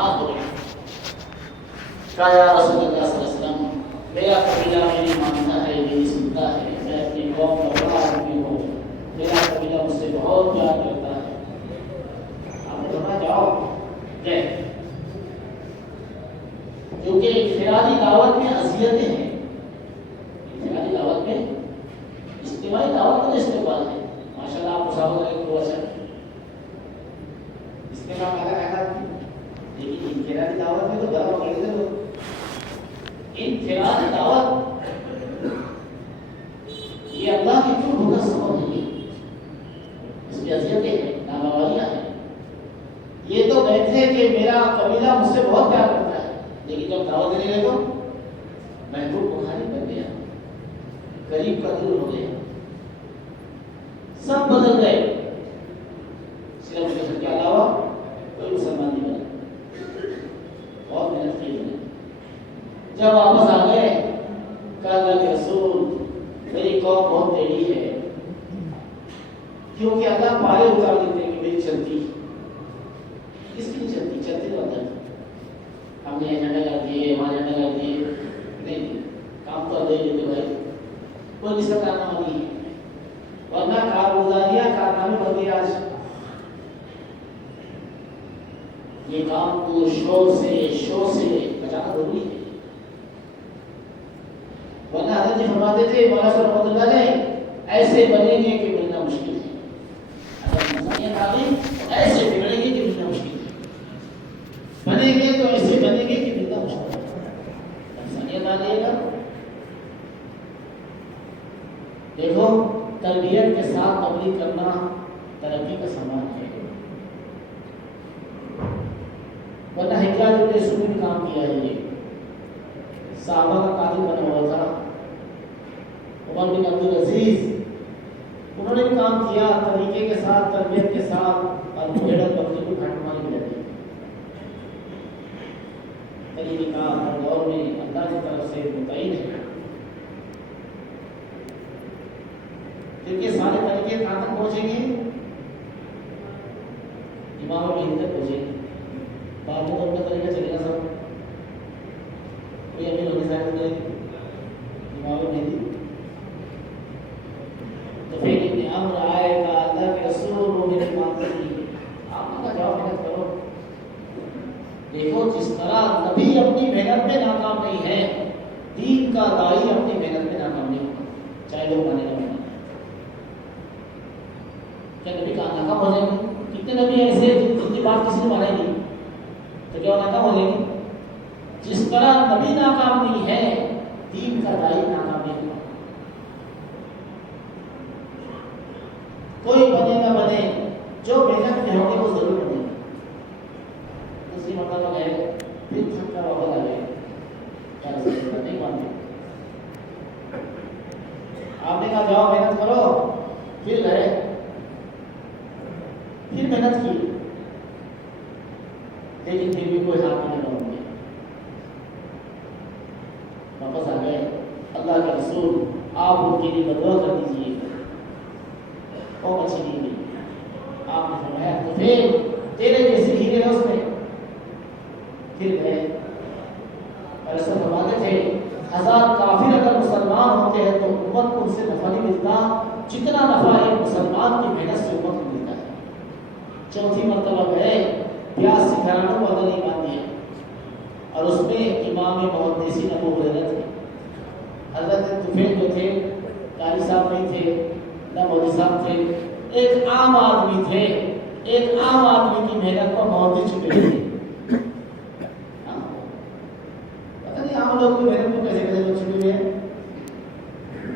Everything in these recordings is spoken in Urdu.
ہاتھ دھوئے، کہا یا رسول اللہ صلی اللہ علیہ وسلم میرا قبیلہ میری مانتا ہے، میری سنتا ہے، میں اپنی قوم کا بڑا آدمی ہوں، میرا قبیلہ مجھ سے بہت پیار کرتا ہے، آپ نے فرمایا جاؤ گئے، کیونکہ انفرادی دعوت میں اذیتیں ہیں، انفرادی دعوت میں اجتماعی دعوت کا استقبال ہے، ماشاء اللہ آپ مسافر ایک دو اثر استعمال کر رہا ہے، لیکن انفرادی دعوت میں تو گھر پکڑ دے لوگ، انفرادی دعوت یہ اللہ کی کیوں کا سبب نہیں، اس کی اذیتیں ہیں، ناگواریاں ہیں، یہ تو کہتے ہیں کہ میرا قبیلہ مجھ سے بہت پیار کرتا ہے، لیکن جب دعوت دینے لگے تو محبوب بخاری بن گیا، غریب کا دل ہو گیا، سب بدل گئے، صرف مسلم کے علاوہ کوئی مسلمان نہیں بنا، بہت محنت کی انہوں نے، جب واپس آ گئے کہا اللہ کے رسول میری قوم بہت ٹیڑھی ہے، کیونکہ اللہ پارے اتار دیتے ہیں کہ میری چلتی کس کی نہیں چلتی، چلتی تو اللہ ہم نے جھنڈے کر دیے، وہاں جھنڈے کر دیے، نہیں کام تو اللہ ہی دیتے بھائی، کوئی کس کا کارنامہ نہیں ہے، ورنہ کارگزاریاں کارنامے بنتی آج، یہ کام کو شور سے بچانا ضروری ہے، ورنہ حضرت جی فرماتے تھے مولانا صاحب رحمۃ اللہ علیہ ایسے بنیں گے کہ ملنا مشکل ہے، اگر انسانیت آ گئی ایسے بگڑیں گے کہ ملنا مشکل ہے، بنیں گے تو ایسے بنیں گے کہ ملنا مشکل ہے، انسانیت آ جائے گا، دیکھو تربیت کے ساتھ تبلیغ کرنا ترقی کا سامان ہے، ورنہ حجاج بن یوسف نے کام کیا ہے، یہ صحابہ کا قاضی بنا ہوا تھا، عمر بن عبدالعزیز انہوں نے کام کیا طریقے کے ساتھ، تربیت کے ساتھ، اور مجھڑت بکری کو گھٹمانی ملتی ہے، طریقہ کار ہر دور میں اللہ کی طرف سے متعین ہے، کیونکہ سارے طریقے کہاں تک پہنچیں گے، امام مہدی تک پہنچیں گے، بعد میں تو ان کا طریقہ چلے گا سب، کوئی امیر ہونے صاحب کرے گی امام مہدی، تو پھر ابن عمرو آئے گا اللہ کے رسول وہ میری بات کریں، آپ نے کہا جاؤ محنت کرو، دیکھو جس طرح نبی اپنی محنت میں ناکام نہیں ہے، دین کا داعی اپنی محنت میں ناکام نہیں ہوگا، چاہے لوگ مانے نہ مانے، کیا نبی کہاں ناکام ہو جائیں گے؟ کتنے نبی ایسے جن کی بات کسی نے مانا ہی نہیں، تو کیا ناکام ہو جائیں گے؟ جس طرح نبی ناکام نہیں ہے دین کا داعی ناکام نہیں ہوگا، کوئی بنے نہ بنے جو محنت میں ہوگی وہ ضرور بنے گا، دوسری مرتبہ گئے پھر تھک کر واپس آ گئے، کیا نہیں مانتے، آپ نے کہا جاؤ محنت کرو، پھر گئے پھر محنت کی، لیکن پھر بھی کوئی ہاتھ نہیں لگا، واپس آ گئے، اللہ کے رسول آپ ان کے لیے بدعا کر دیجیے، اور اچھی نہیں ہوئی، آپ نے فرمایا تو پھر تیرے جیسے ہیرے ہیں اس میں، پھر گئے، اور ایسا فرماتے تھے 1000 کافر اگر مسلمان ہوتے ہیں تو امت کو ان سے نفع نہیں ملتا جتنا نفع ایک مسلمان کی محنت سے امت کو ملتا ہے، چوتھی مرتبہ گئے، 82 گھرانوں کو عدل ایمان دیا، اور اس میں امام محدثین ابو ہریرہ تھے، حضرت طفیل جو تھے قاری صاحب نہیں تھے، نہ مولوی صاحب تھے، ایک عام آدمی تھے، ایک عام آدمی کی محنت پر محدث چھپے تھے، پتہ نہیں عام لوگ کی محنت کو کیسے کیسے لوگ چھپے ہوئے ہیں،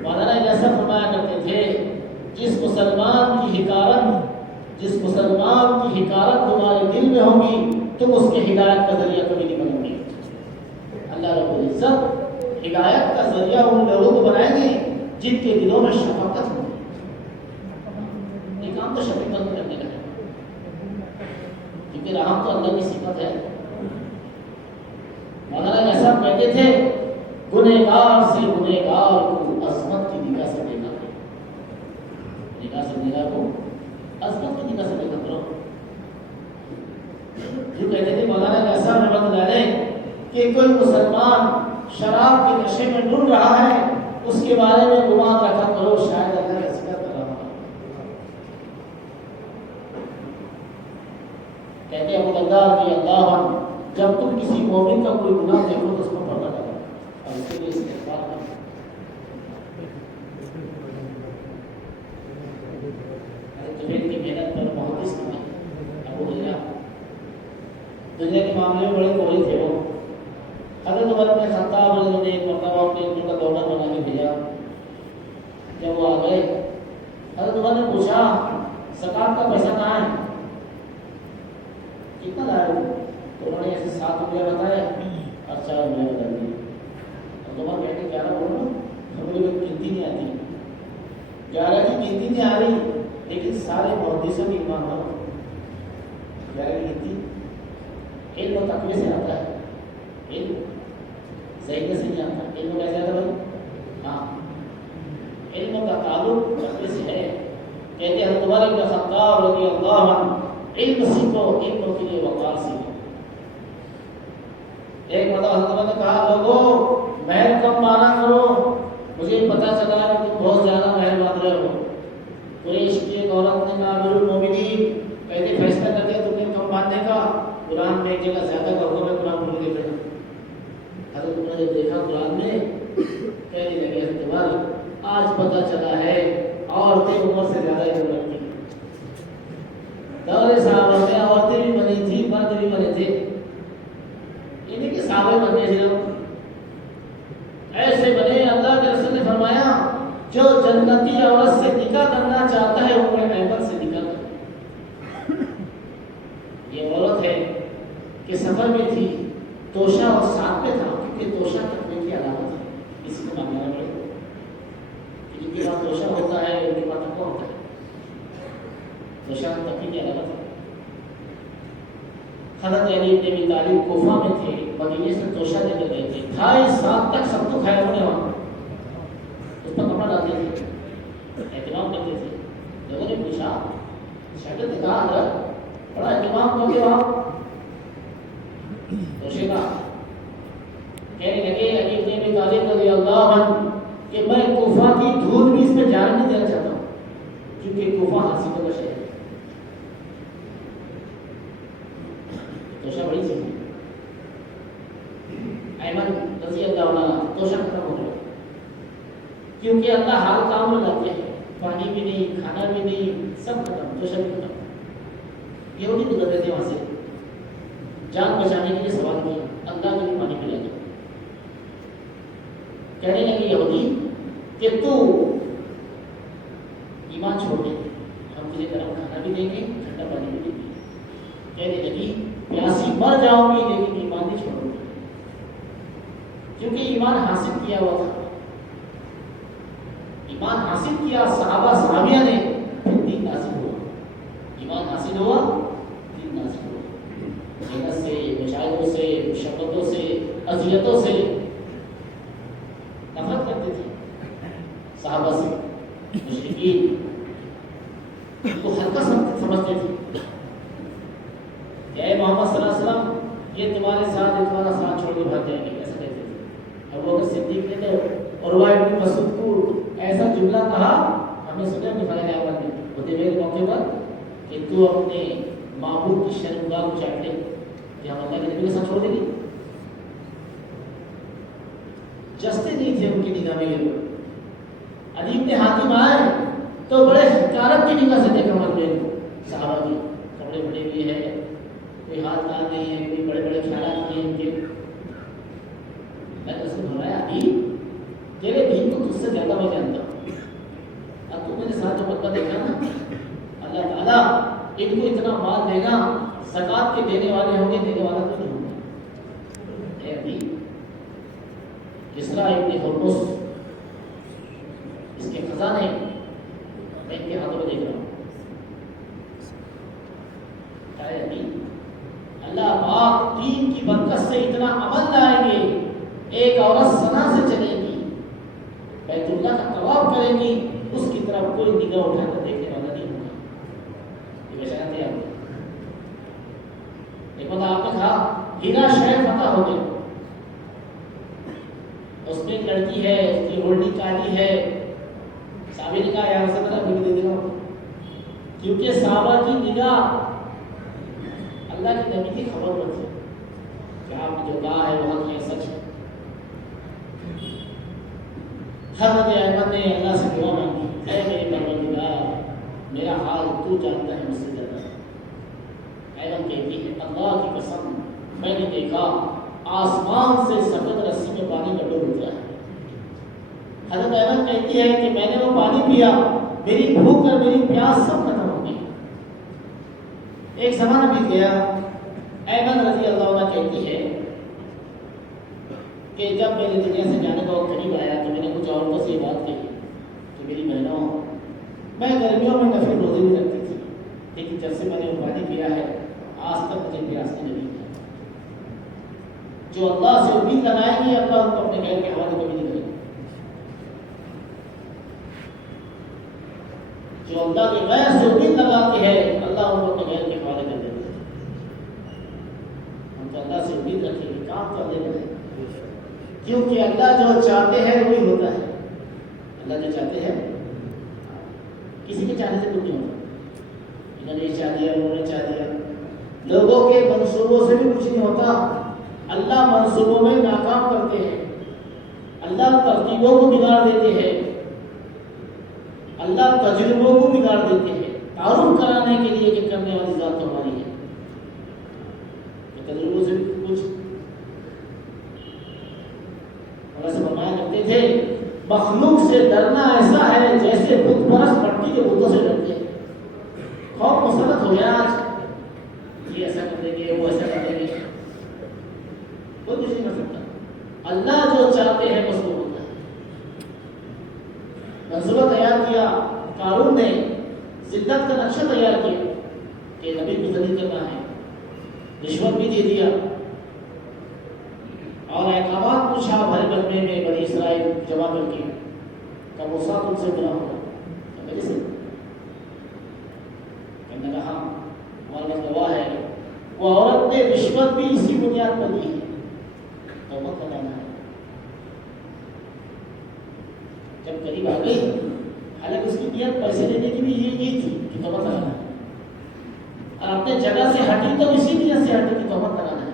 مولانا ایسا فرمایا کرتے تھے جس مسلمان کی حقارت تمہارے دل میں ہوگی تم اس کے ہدایت کا ذریعہ کبھی نہیں بنو گے، اللہ رب العزت ہدایت کا ذریعہ ان لوگوں کو بنائیں گے جن کے دلوں میں شفقت ہوگی، یہ کام تو شفقت کرنے کا ہے، کیونکہ رحم تو اللہ کی صفت ہے، مولانا ایسا کہتے تھے گنہگار سے گنہگار کو عظمت کی نگاہ سے دیکھا کرو، نگاہ سے نگاہ کو عظمت کی نگاہ سے دیکھا کرو، جو کہتے تھے مولانا ایسا نبند ڈالے کہ کوئی مسلمان شراب کے نشے میں ڈول رہا ہے، اس کے بارے میں گمان رکھا کرو شاید اللہ کا ذکر کر رہا ہے۔ کہتے ہیں ابو الدرداء رضی اللہ عنہ، جب تم کسی مومن کا کوئی گناہ دیکھو تو اس کو پردہ کرو اور اس کے لیے استغفار کرو۔ جبریل کی محنت پر محدث نہیں ابو ہریرہ دنیا کے معاملے میں بڑے کوری تھے وہ۔ حضرت عمر بن خطاب رضی اللہ عنہ نے ایک مرتبہ ان کا گورنر بنا کے بھیجا۔ جب وہ آ گئے حضرت عمر نے پوچھا زکات کا پیسہ کہاں ہے، کتنا لائے ہو؟ تو انہوں نے ایسے 7 روپیہ بتایا اور 4 روپیہ بتا دیے۔ حضرت عمر کہتے 11 بولو، ہمیں کوئی گنتی نہیں آتی، 11 کی گنتی نہیں آ رہی، لیکن سارے محدثوں کی ایمان ہو 11 کی گنتی علم و تقوی سے آتا ہے، علم ذہن سے نہیں آتا۔ علم کیسے آتا بھائی؟ ہاں، علم کا تعلق تقوی سے ہے۔ کہتے ہیں حضرت عمر بن خطاب رضی اللہ عنہ، علم سیکھو، علم کے لیے وقار سیکھو۔ ایک مرتبہ حضرت عمر نے کہا لوگوں مہر کم مانا کرو، مجھے پتہ چلا کہ تم بہت زیادہ مہر باندھ رہے ہو۔ قریش کی ایک عورت نے کہا امیر المومنین کہتے فیصلہ کر دیا تم نے کم باندھنے کا، قرآن میں ایک جگہ زیادہ کر دو، میں قرآن بھول دیکھ رہا۔ حضرت عمر نے دیکھا قرآن میں، کہنے لگے حضرت عمر آج پتہ چلا ہے عورتیں عمر سے زیادہ علم رکھتی ہیں۔ دور صحابہ میں عورتیں بھی بنی تھی، مرد بھی بنے تھے، انہیں کے صحابہ بننے سے ایسے بنے۔ اللہ کے رسول نے فرمایا جو جنتی عورت سے نکاح کرنا چاہتا ہے وہ ایمن سے نکاح کرے۔ یہ عورت ہے کہ سفر میں تھی، توشہ اور ساتھ میں تھا، کیونکہ توشہ تقوی کی علامت ہے، اسی کو ماننا پڑے گا۔ جن کے پاس توشہ ہوتا ہے ان کے پاس تقوی ہوتا ہے، توشہ تقوی کی علامت ہے۔ حضرت علی بن ابی طالب کوفہ میں تھے، مدینے سے توشہ لے کر گئے تھے، 2.5 سال تک سب تو کھائے انہوں نے وہاں، اس پر کپڑا ڈالتے تھے، اہتمام کرتے تھے۔ لوگوں نے پوچھا شاگرد نے کہا حضرت بڑا اہتمام کرتے ہو آپ توشے کا؟ کہنے لگے علی بن ابی طالب رضی اللہ عنہ کہ میں کوفہ کی دھول بھی اس میں جان نہیں دینا چاہتا ہوں، کیونکہ کوفہ حسینوں کا شہر ہے۔ توشہ بڑی چیز ہے۔ ایمن رضی اللہ عنہ توشہ ختم ہو گیا، کیونکہ اللہ ہر کام میں لاتے ہیں، پانی بھی نہیں، کھانا بھی نہیں، سب ختم، توشہ بھی ختم۔ یہ وہی گزرتے تھے وہاں سے، جان بچانے کے لیے سوال کیا، اللہ کے لیے پانی پلا دیا۔ کہنے لگے یہودی کہ تو ایمان چھوڑ دے، ہم تجھے گرم کھانا بھی دیں گے، ٹھنڈا پانی بھی دیں گے۔ کہنے لگی پیاسی مر جاؤں گی لیکن ایمان نہیں چھوڑوں گی، کیونکہ ایمان حاصل کیا ہوا تھا، ایمان حاصل کیا صحابہ صحابیہ نے، پھر دین نازل ہوا، ایمان حاصل ہوا، دین نازل ہوا۔ محنت سے، مشاہدوں سے، مشقتوں سے، اذیتوں سے نفرت کرتے تھے صحابہ سے، مشرکین ان کو ہلکا سمجھتے تھے کہ اے محمد صلی اللہ علیہ وسلم یہ تمہارے ساتھ، یہ تمہارا ساتھ چھوڑ کے بھاگ جائیں گے، ایسا کہتے تھے۔ ابو بکر صدیق نے تو عروہ بن مسعود کو ایسا جملہ کہا، ہمیں سنا نفاذ احمد نے حدیبیہ کے موقع پر کہ تو اپنے معبود کی شرمگاہ کو چاٹ لے کہ ہم اللہ کے نبی کے ساتھ چھوڑ دیں گے۔ جستے نہیں تھے ان کی نگاہ میں یہ لوگ۔ علی بن حاتم آئے تو بڑے حقارت کی نگاہ سے دیکھا مرنے کو، صحابہ کی کپڑے بڑے ہوئے ہیں، کوئی ہاتھ کان نہیں ہے، کوئی بڑے بڑے خیالات نہیں ہیں ان کے۔ میں تو سن رہا ہے علی تیرے دین کو تجھ سے زیادہ میں جانتا ہوں، اب تو میرے ساتھ جو بندہ دیکھا نا، اللہ تعالیٰ ان کو اتنا مال دے گا، زکوٰۃ کے دینے والے ہوں گے، دینے والا تو نہیں ہوگا۔ اے علی کسریٰ ابن ہرمز اس کے خزانے میں ان کے ہاتھوں میں دیکھ رہا ہوں۔ اے علی اللہ پاک دین کی برکت سے اتنا عمل لائیں گے، ایک عورت سنا سے چلے گی، بیت اللہ کا طواف کرے گی، اس کی طرف کوئی نگاہ اٹھا کر دیکھنے والا نہیں ہوگا۔ یہ بشارت ہے آپ کو۔ ایک بندہ آپ نے کہا ہیرا شہر فتح ہو گیا. اس میں ایک لڑکی ہے، اس کی ہولڈی کالی ہے. صحابی نے کہا یا رسول اللہ مجھے دے دینا، کیونکہ صحابہ کی نگاہ اللہ کے نبی کی خبر پر تھی کہ آپ نے جو کہا ہے وہ حق ہے، سچ ہے. حضرت احمد نے اللہ سے دعا مانگی، اے میرے پروردگار میرا حال تو جانتا ہے مجھ سے زیادہ. احمد کہتی ہے اللہ کی قسم میں نے دیکھا آسمان سے سفید رسی میں پانی کا ڈول اترا ہے. حضرت احمد کہتی ہے کہ میں نے وہ پانی پیا، میری بھوک اور میری پیاس سب ختم ہو گئی. ایک زمانہ بیت گیا. احمد رضی اللہ عنہ کہتی ہے کہ جب میرے دنیا سے جانے کا وقت قریب آیا تو میں نے کچھ عورتوں سے یہ بات کہی کہ میری بہنوں، میں گرمیوں میں نفل روزے بھی رکھتی تھی، لیکن جب سے میں نے وہ پانی پیا ہے آج تک مجھے پیاس نہیں لگی. جو اللہ سے امید لگائے گی اللہ ان کو اپنے غیر کے حوالے کبھی نہیں کرے گا. جو اللہ کے غیر سے امید لگاتی ہے اللہ ان کو اپنے غیر کے حوالے کر دیتا ہے. ہم تو اللہ سے امید رکھیں گے، کام کر لے گا، کیونکہ اللہ جو چاہتے ہیں وہی ہوتا ہے. اللہ جو چاہتے ہیں کسی کے چاہنے سے کچھ نہیں ہوتا. انہوں نے یہ چاہ دیا، انہوں نے چاہ دیا. لوگوں کے منصوبوں سے بھی کچھ نہیں ہوتا. اللہ منصوبوں میں ناکام کرتے ہیں، اللہ ترتیبوں کو بگاڑ دیتے ہیں، اللہ تجربوں کو بگاڑ دیتے ہیں تعارف کرانے کے لیے کہ کرنے والی ذات تو ہماری ہے. تجربوں سے بھی کچھ فرمایا کرتے تھے مخلوق سے ڈرنا ایسا ہے جیسے بت پرست مٹی کے بتوں سے ڈرتے ہیں. خوف مسلط ہو گیا آج، یہ ایسا کر دیں گے وہ ایسا کر دیں گے، کوئی کچھ نہیں کر سکتا. اللہ جو چاہتے ہیں بس وہ ہوتا ہے. منصوبہ تیار کیا قارون نے، زدت کا نقشہ تیار کیا کہ نبی کو ذلیل کرنا ہے، رشوت بھی دے دیا اور احکامات پوچھا بھرے مجمع میں بنی اسرائیل جمع کر کے کہ موسیٰ تم سے گناہ ہوگا. میرے سے کہنے لگا ہاں ہمارا گواہ ہے. وہ عورت نے رشوت بھی اسی بنیاد پر دی ہے، توبہ کرنا ہے. جب قریب آ گئی، حالانکہ اس کی نیت پیسے لینے کی بھی یہ تھی کہ توبہ کرانا ہے، اور اپنے جگہ سے ہٹی تو اسی نیت سے ہٹی کہ توبہ کرانا ہے.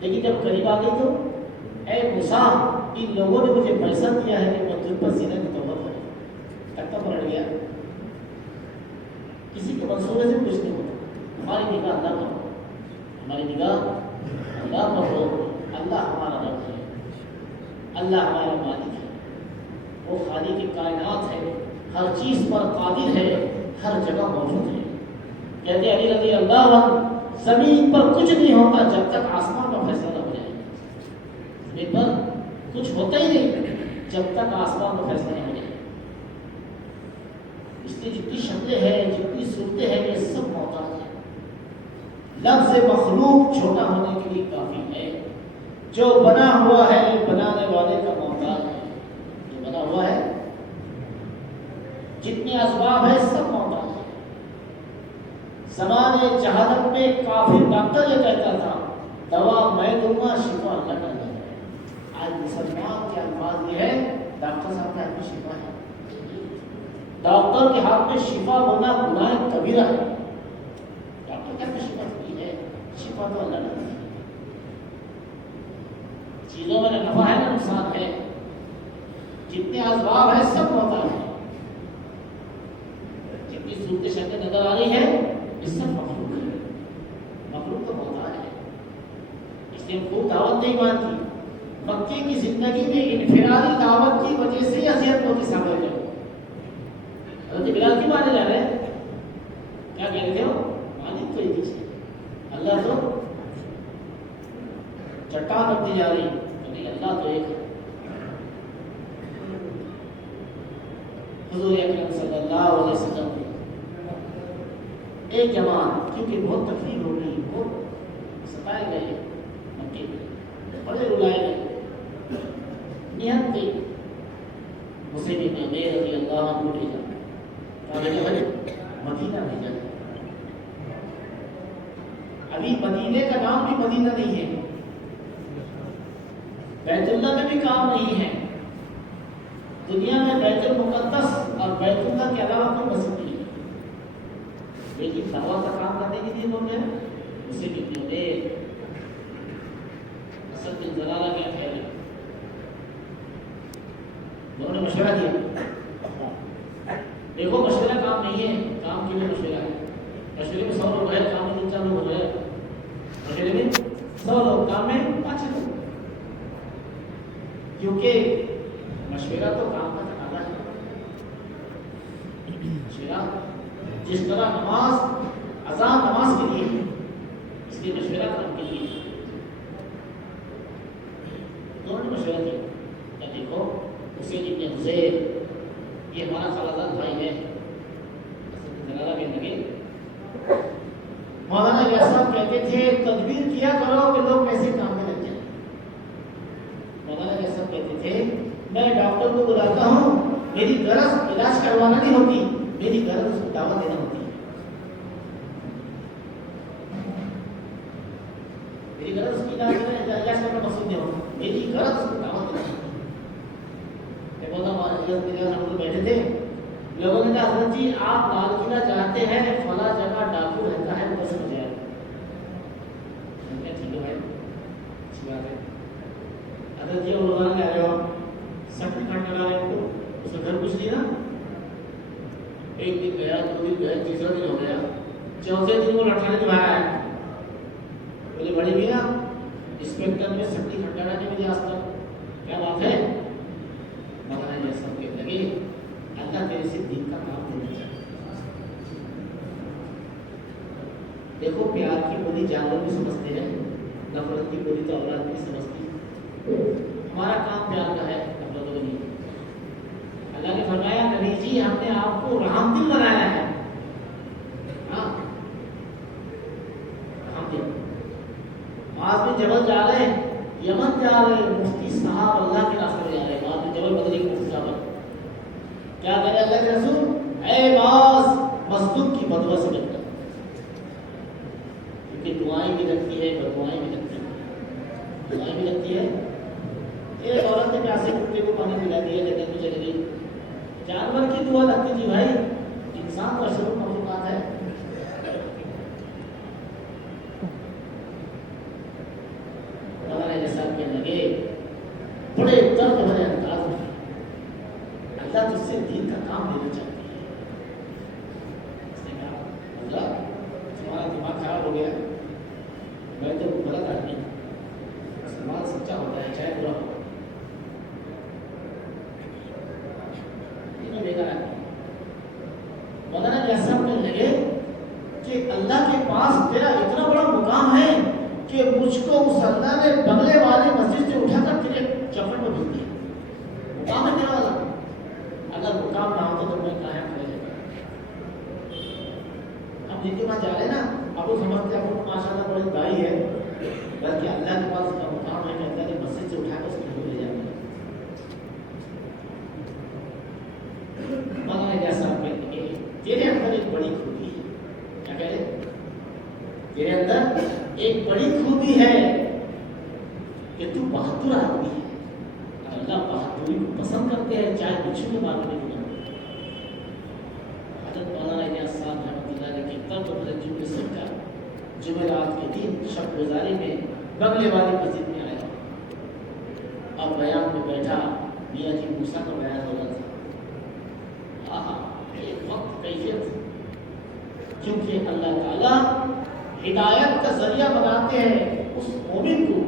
لیکن جب قریب آ گئی تو اے موسیٰ ان لوگوں نے مجھے پیسہ دیا ہے کہ میں تجھ پر زنا کی توبہ کروں. تک پلٹ گیا. کسی کے منصوبے سے کچھ نہیں ہوتا. ہماری نگاہ اللہ پر ہو، ہماری نگاہ اللہ پر ہو. اللہ ہمارا رب ہے، اللہ ہمارا مالک ہے، وہ خالق کی کائنات ہے، ہر چیز پر قادر ہے، ہر جگہ موجود ہے. کہتے علی رضی اللہ عنہ زمین پر کچھ نہیں ہوتا جب تک آسمان کا فیصلہ نہ ہو جائے. زمین پر کچھ ہوتا ہی نہیں جب تک آسمان کا فیصلہ نہیں ہو جائے. اس لیے جتنی شکلیں ہیں، جتنی صورتیں ہیں، یہ سب محتاج ہیں. لفظ مخلوق چھوٹا ہونے کے لیے کافی ہے. جو بنا ہوا ہے بنانے والے کا محتاج ہے. جو بنا ہوا ہے جتنے اسباب ہیں سب محتاج ہے. زمانے جہالت میں کافر ڈاکٹر یہ کہتا تھا دوا میں دوں گا شفا اللہ کا ہے. آج مسلمان کے الفاظ یہ ہے ڈاکٹر صاحب کے ہاتھ میں شفا ہے. ڈاکٹر کے ہاتھ میں شفا ہونا گناہ کبیرہ ہے. ڈاکٹر کے ہاتھ میں شفا نہیں ہے، شفا تو اللہ کا ہے. چیزوں میں نفع ہے نہ نقصان ہے. جتنے اسباب ہیں سب محتاج ہیں. جتنی صورت شکلیں نظر آ رہی ہے یہ سب مخلوق ہے. مخلوق تو محتاج ہے. اس لیے خوب دعوت نہیں مانتی. مکے کی زندگی میں انفرادی دعوت کی وجہ سے اذیت ہوتی سامنے میں. حضرت بلال کی مانے جا رہے ہیں، کیا کہہ رہے تھے وہ؟ مالک تو ایک ہی، اللہ تو چٹان رکھتی جا رہی، نہیں اللہ تو ایک ہے. حضور اکرم صلی اللہ علیہ وسلم ایک جماعت کیونکہ بہت تکلیف ہو گئی، بہت ستائے گئے، مکے میں بڑے رلائے گئے، نیت تھی مصیبت میں بے رضی اللہ عنہ بھیجا. کہا بھیجا بھائی مدینہ بھیجا. ابھی مدینے کا نام بھی مدینہ نہیں ہے، بیت اللہ میں بھی کام نہیں ہے. دنیا میں بیت المقدس اور بیت اللہ کے علاوہ کوئی مسجد نہیں ہے. لیکن دعوت کا کام کرنے کے لیے لوگ ہیں اسے کتنے دیر اصل میں زلالہ کیا خیال ہے. انہوں نے مشورہ دیا. دیکھو مشورہ کام نہیں ہے, کام کے لیے مشورہ ہے. مشورے میں 100 لوگ ہیں, کام میں 3-4 لوگ ہو رہے ہیں. مشورے میں 100 لوگ, کام میں 5 لوگ. کیونکہ مشورہ تو کام کا تقاضا ہے. مشورہ جس طرح نماز اذان نماز کے لیے ہے, اس لیے مشورہ کام کے لیے ہے. دونوں نے مشورہ کیا. دیکھو حسین ابن حذیر یہ ہمارا خالہ بھائی ہے. زلالہ کہنے لگے, مولانا ریاض صاحب کہتے تھے تدبیر کیا کرو کہ لوگ کیسے کام میں لگ جائیں. مولانا ریاض صاحب کہتے تھے میں ڈاکٹر کو بلاتا ہوں, میری غرض علاج کروانا نہیں ہوتی, میری غرض اس کو دعوت دینا ہوتی ہے. میری غرض اس کی علاج کرنا مقصود نہیں ہوتا, میری غرض اس کو دعوت دینا ہوتی ہے. ہم بیٹھے تھے, لوگوں نے کہا حضرت جی آپ لال قلعہ جاتے ہیں, فلاں جگہ ڈاکو رہتا ہے, بس ہو جائے. ٹھیک ہے بھائی, اچھی بات ہے. حضرت جی اور نے آ جاؤ سرٹیفکیٹ کرا رہے ہیں, اس کا گھر پوچھ لیا نا. ایک دن گیا, 2 دن گیا, تیسرا دن ہو گیا, 4تھے دن وہ لٹھانے نبھا رہا ہے. بولے بڑی میاں انسپیکٹر میں سرٹیفکیٹ کرا نہیں مجھے آج تک, کیا بات ہے؟ مولانا یہ سب کہنے لگے اللہ تیرے سے دین کا کام دینا چاہیے. دیکھو پیار کی بولی جانور بھی سمجھتے ہیں, نفرت کی بولی تو اولاد بھی سمجھتی ہے. ہمارا کام پیار کا ہے, نفرت کا نہیں. اللہ نے فرمایا نبی جی ہم نے آپ کو رحم دل بنایا ہے. ہاں رحم دل. آج بھی جبل جا رہے ہیں, یمن جا رہے ہیں, مفتی صاحب اللہ کے راستے میں جا رہے ہیں. بعد میں جبل بدری کے مفتی صاحب کیا کرے اللہ کے رسول, اے باز مظلوم کی بدوا سے بچنا, کیونکہ دعائیں بھی لگتی ہے, بدوائیں بھی لگتی ہے. دعائیں بھی لگتی ہے. ایک عورت نے پیاسے کتے کو پانی پلا دیا, جگہ تو چلی گئی. جانور کی دعا لگتی تھی بھائی, انسان تو اشرف مخلوقات ہے. ہمارے جیسا کہنے لگے بڑے درد بھرے انداز میں, اللہ تجھ سے دین کا کام لینا چاہتی ہے. اس نے کہا اللہ تمہارا دماغ خراب ہو گیا, میں تو غلط آدمی ہوں. مسلمان سچا ہوتا ہے چاہے برا ہو. یہ بے کار آدمی. مولانا ایسا کہنے لگے کہ اللہ کے پاس تیرا اتنا بڑا مقام ہے کہ مجھ کو اس اللہ نے بنگلے والے مسجد سے اٹھا کر تیرے چپٹ میں بھیج دیا. مقام ہے میرا والا. اگر مقام نہ ہوتا تو میں کہاں کھڑے جاتا. ہم جن کے پاس جا رہے ہیں نا, اب وہ سمجھتے ہیں آپ ماشاء اللہ بڑی دائی ہے, بلکہ اللہ کے پاس اس کا مقام ہے کہ اللہ نے مسجد سے اٹھا کر اس کو لے جانا ہے. مولانا جیسا کہتے ہیں تیرے اندر ایک بڑی خوبی ہے. کیا کہہ رہے, تیرے اندر ایک بڑی خوبی ہے کہ تو بہادر آدمی ہے. اللہ بہادری کو پسند کرتے ہیں, چاہے بچھو کے بارے میں بھی. حضرت مولانا الیاس صاحب رحمۃ اللہ علیہ کی طرف رجوع نے سمجھا, جمعرات کے دن شب گزاری میں بنگلے والی مسجد میں آیا اور بیان میں بیٹھا. میاں جی موسیٰ کا بیان ہو رہا تھا. آہا ایک وقت کیفیت, کیونکہ اللہ تعالیٰ ہدایت کا ذریعہ بناتے ہیں اس مومن کو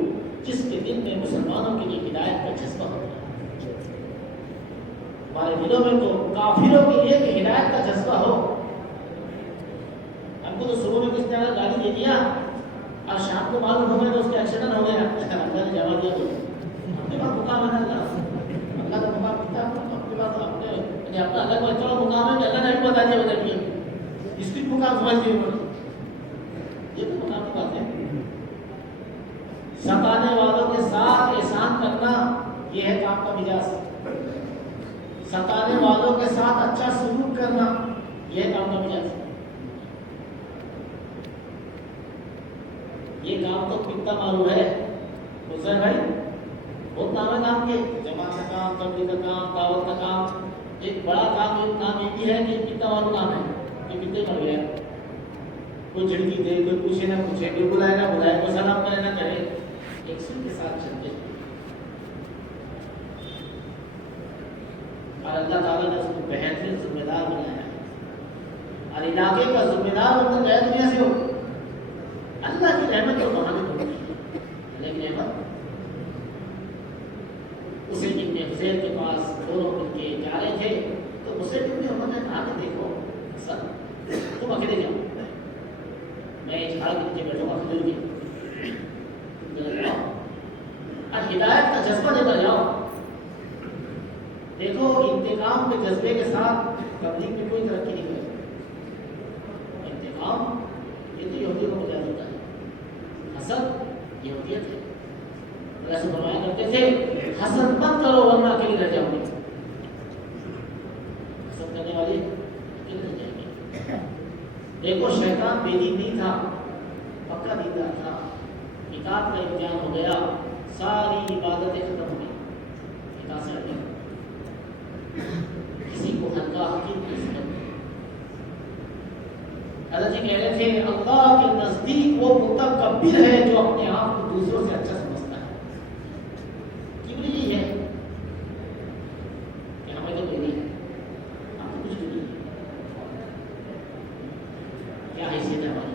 جس کے دل میں مسلمانوں کے لیے ہدایت کا جذبہ ہوتا ہے. ہمارے دلوں میں تو کافروں کے لیے کہ ہدایت کا جذبہ ہو. ہم کو تو صبح میں کس نے گالی دے دیا اور شام کو معلوم ہو گیا تو اس کا ایکسیڈنٹ ہو گیا, اللہ نے جواب دیا. تو اپنے پاس مقام ہے اللہ کا مقام کتنا اپنے پاس اپنے اپنا اللہ کا اتنا مقام ہے کہ اللہ نے بھی بتا دیا بدل دیا. اس کی مقام سمجھ لیے, یہ تو مقام کی بات ہے. ستانے والوں کے ساتھ احسان کرنا یہ ہے کام کا مزاج. ستانے والوں کے ساتھ اچھا سلوک کرنا یہ ہے کام کا مزاج. یہ کام تو کتنا معلوم ہے حسین بھائی, بہت کام کے جماعت کا کام، تبلیغ کا کام، دعوت کا کام. ایک بڑا کام یہ بھی ہے کہ کتنا اور کام ہے کہ کتنے کر گیا. کوئی جھڑکی دے، کوئی پوچھے نہ پوچھے، کوئی بلائے نہ بلائے، کوئی سلام کرے نہ کرے، ایک سن کے ساتھ چلتے. اور اللہ تعالیٰ نے اس کو بہترین ذمہ دار بنایا اور علاقے کا ذمہ دار بن گیا. دنیا سے ہو اللہ کی رحمت تو وہاں بھی ہوتی ہے، لیکن رحمت اسے ابن حذیر کے پاس دونوں مل کے جا رہے تھے تو اسے ابن عمر نے کہا کہ دیکھو سر تم اکیلے جاؤ، میں اس جھاڑ کے نیچے بیٹھوں گا کھجور کی، اور ہدایت کا جذبہ لے کر جاؤ. دیکھو انتقام کے جذبے کے ساتھ تبلیغ میں کوئی ترقی نہیں کرے. انتقام یہ تو یہودیوں کو بجا دیتا ہے، حسد یہودیت ہے. اللہ سے فرمایا کرتے تھے حسد مت کرو ورنہ اکیلے رہ جاؤ گے. حسد کرنے والے اکیلے رہ جائیں گے. دیکھو شیطان بے دین نہیں تھا، پکا دیندار تھا. اطاعت کا امتحان ہو گیا، ساری عبادتیں ختم ہو گئی. اطاعت سے ہٹے، کسی کو ہلکا حقیق کی ضرورت نہیں. حضرت جی کہہ رہے تھے اللہ کے نزدیک وہ متکبر ہے جو اپنے آپ کو دوسروں سے اچھا سمجھتا ہے. کبر یہ ہے کہ ہمیں تو کوئی نہیں ہے، ہم تو کچھ بھی نہیں ہے. کیا حیثیت ہے ہماری؟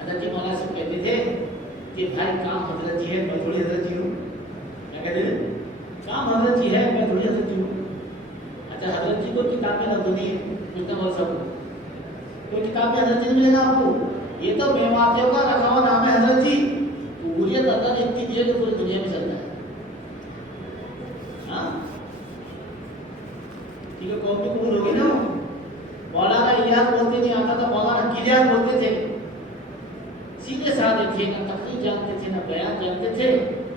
حضرت جی مولانا صاحب کہتے تھے کہ بھائی کام حضرت جی ہے، میں تھوڑی حضرت جی ہوں. کیا کہتے تھے؟ کام حضرت جی ہے، میں تھوڑی حضرت جی ہوں. اچھا حضرت جی کو کتاب میں نہ دینی ہے کوئی کتاب میں حضرت جی نہیں ملے گا آپ کو. یہ تو بے واقعوں کا رکھا ہوا نام ہے حضرت جی. قبولیت اللہ نے اتنی دی ہے کہ پوری دنیا میں چلتا ہے. ہاں ٹھیک ہے، قوم بھی قبول ہوگی نا. مولانا الیاس بولتے نہیں آتا تھا، مولانا الیاس بولتے تھے. سیدھے سادے تھے، نہ تقریر جانتے تھے نہ بیان جانتے تھے.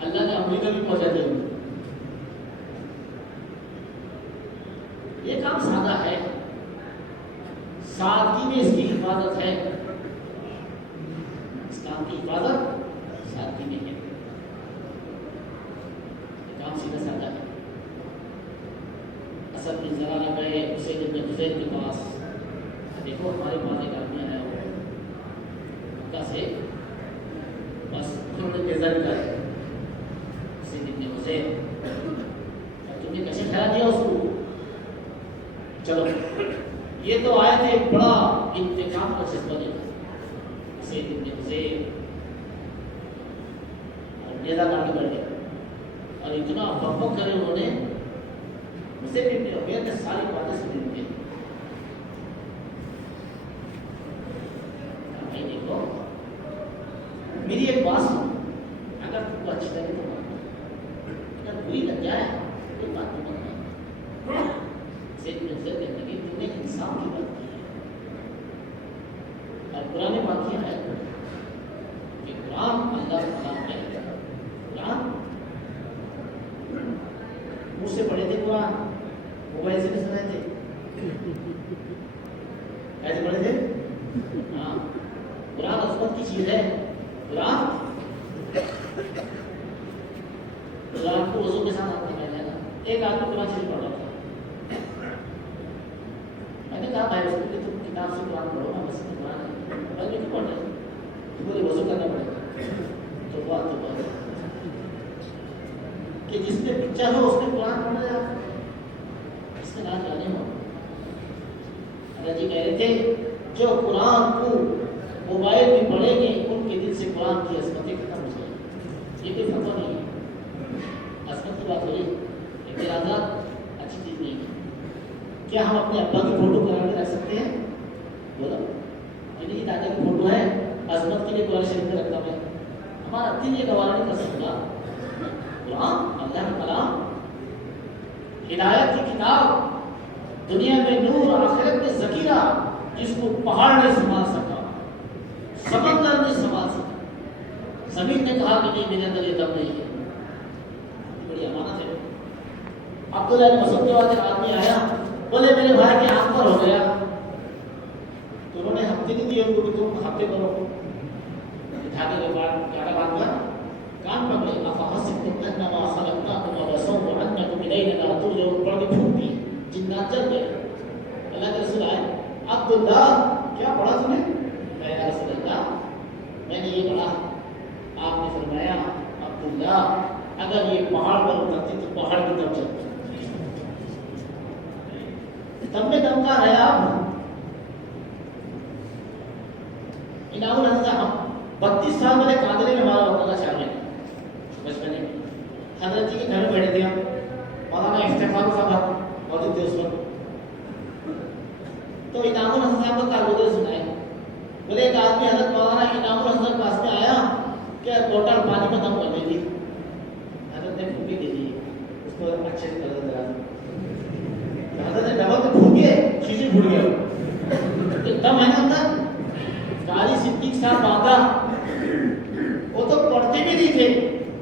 اللہ نے امریکہ بھی پہنچا دیا. یہ کام سادہ ہے، سادگی میں اس کی حفاظت ہے. اس کام کی حفاظت سادگی میں ہے. یہ کام سیدھا سادہ ہے. اصل میں ذرا نہ گئے اسے ابن حذیر کے پاس. دیکھو ہمارے پاس ایک آدمی آیا ہوا ہے مکہ سے، بس انہوں نے نظر کر اسے ابن حذیر تم نے کیسے ٹھہرا دیا اس کو. چلو یہ تو آئے تھے بڑا انتقام کا جذبہ لے کر. اسے ابن حذیر اور نیزہ کاٹ کے بیٹھ گئے اور اتنا بک کرے انہوں نے. اسے ابن حذیر نے ساری باتیں سنی دی. بھائی دیکھو میری ایک بات سن، اگر تم کو اچھی لگے تو مان، اگر بری لگ جائے کوئی بات نہیں کرنا. اسے ابن حذیر کہنے لگے تم نے انصاف کی بات کی ہے. اور قرآن پاک کی آیت کہ قرآن اللہ تعالیٰ نے قرآن منہ سے پڑھے تھے، قرآن موبائل سے نہیں سنائے تھے. کیسے پڑھے تھے؟ ہاں قرآن عظمت کی چیز ہے. قرآن قرآن کو وضو کے ساتھ آپ نے کہا نا. ایک آدمی قرآن شریف پڑھ رہا تھا، میں نے کہا بھائی اس کو تم کتاب سے قرآن پڑھو نا، بس قرآن ہے بھائی کیوں پڑھ رہے تمہیں وضو کرنا پڑے گا. تو بات کہ جس نے پکچر ہو اس نے قرآن پڑھ رہا ہے، اس کے نام جانے ہو. اللہ جی کہہ رہے تھے جو قرآن کو موبائل میں پڑھیں گے ان کے دل سے قرآن کی عظمتیں ختم ہو جائیں گی. یہ کوئی فتویٰ نہیں ہے، عظمت کی بات ہو رہی ہے. اعتراضات اچھی چیز نہیں ہے. کیا ہم اپنے ابا کی فوٹو قرآن میں رکھ سکتے ہیں؟ بولو میری دادا کی فوٹو ہے، عظمت کے لیے قرآن شریف میں رکھتا میں. ہمارا دل یہ گوارا نہیں کر سکتا. قرآن اللہ کا کلام، ہدایت کی کتاب، دنیا میں نور اور آخرت میں ذخیرہ، جس کو پہاڑ نہیں سنبھال سکا، سمندر نہیں سنبھال سکا. زمین نے کہا کہ نہیں میرے اندر یہ دم نہیں ہے. بڑی امانت ہے. عبداللہ بن مسعود کے بعد ایک آدمی آیا، بولے میرے بھائی کے ہاتھ پر ہو گیا. تو انہوں نے ہفتے نہیں دیے ان کو کہ تم ہفتے کرو. دھاگے کے بعد کیا بات کر کان پکڑ لے افحسبتم انما خلقناکم عبثا وانکم الینا لا ترجعون پڑھ کے پھوٹ دی جنات جل گئے. اللہ کے رسول آئے عبداللہ کیا پڑھا تم نے؟ یا رسول اللہ میں نے یہ پڑھا. آپ نے فرمایا عبداللہ اگر یہ پہاڑ پر اترتی تو پہاڑ کی طرف چلتی. تب میں دم کا رہا آپ انعام الحمزہ ہم 32 سال میرے قادرے میں ہمارا وقت کا شامل بچپن میں حضرت جی کے گھر میں بیٹھے تھے ہم. مولانا افتخار صاحب موجود تھے اس وقت. تو انعام الحسن صاحب کا کارگزر سنائے. بولے ایک آدمی حضرت مولانا انعام الحسن کے پاس میں آیا کہ بوتل پانی میں دم کر دے دی. حضرت نے پھوکی دے دی اس کو اچھے سے کر دیا. حضرت نے ڈبل سے پھوکے شیشے پھوٹ گیا. دم ہے نا اندر قاری صدیق صاحب آتا وہ تو پڑھتے بھی نہیں تھے.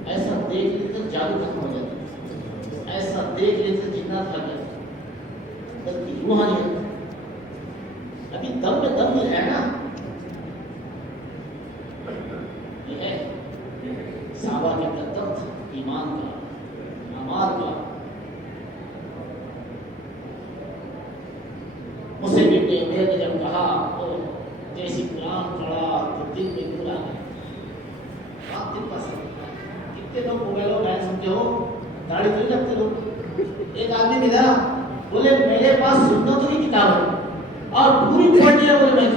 ایسا دیکھ لیتے تو جادو ختم ہو جاتا. ایسا دیکھ لیتے تو جنات بھاگ جاتے. بلکہ روحانیت ابھی دم میں دم نہیں ہے نا. یہ ہے صحابہ کے تدبر ایمان کا اعمال کا. مجھ سے بھی میرے نے جب کہا جیسی قرآن پڑھا تو دل میں نور آ گیا. آپ دل کا سب کتنے لوگ موبائلوں میں سمجھے ہو داڑھی نہیں رکھتے لوگ. ایک آدمی ملا بولے میرے پاس سنتوں کی کتاب ہے اور پوری پڑھنی ہے. بولے میں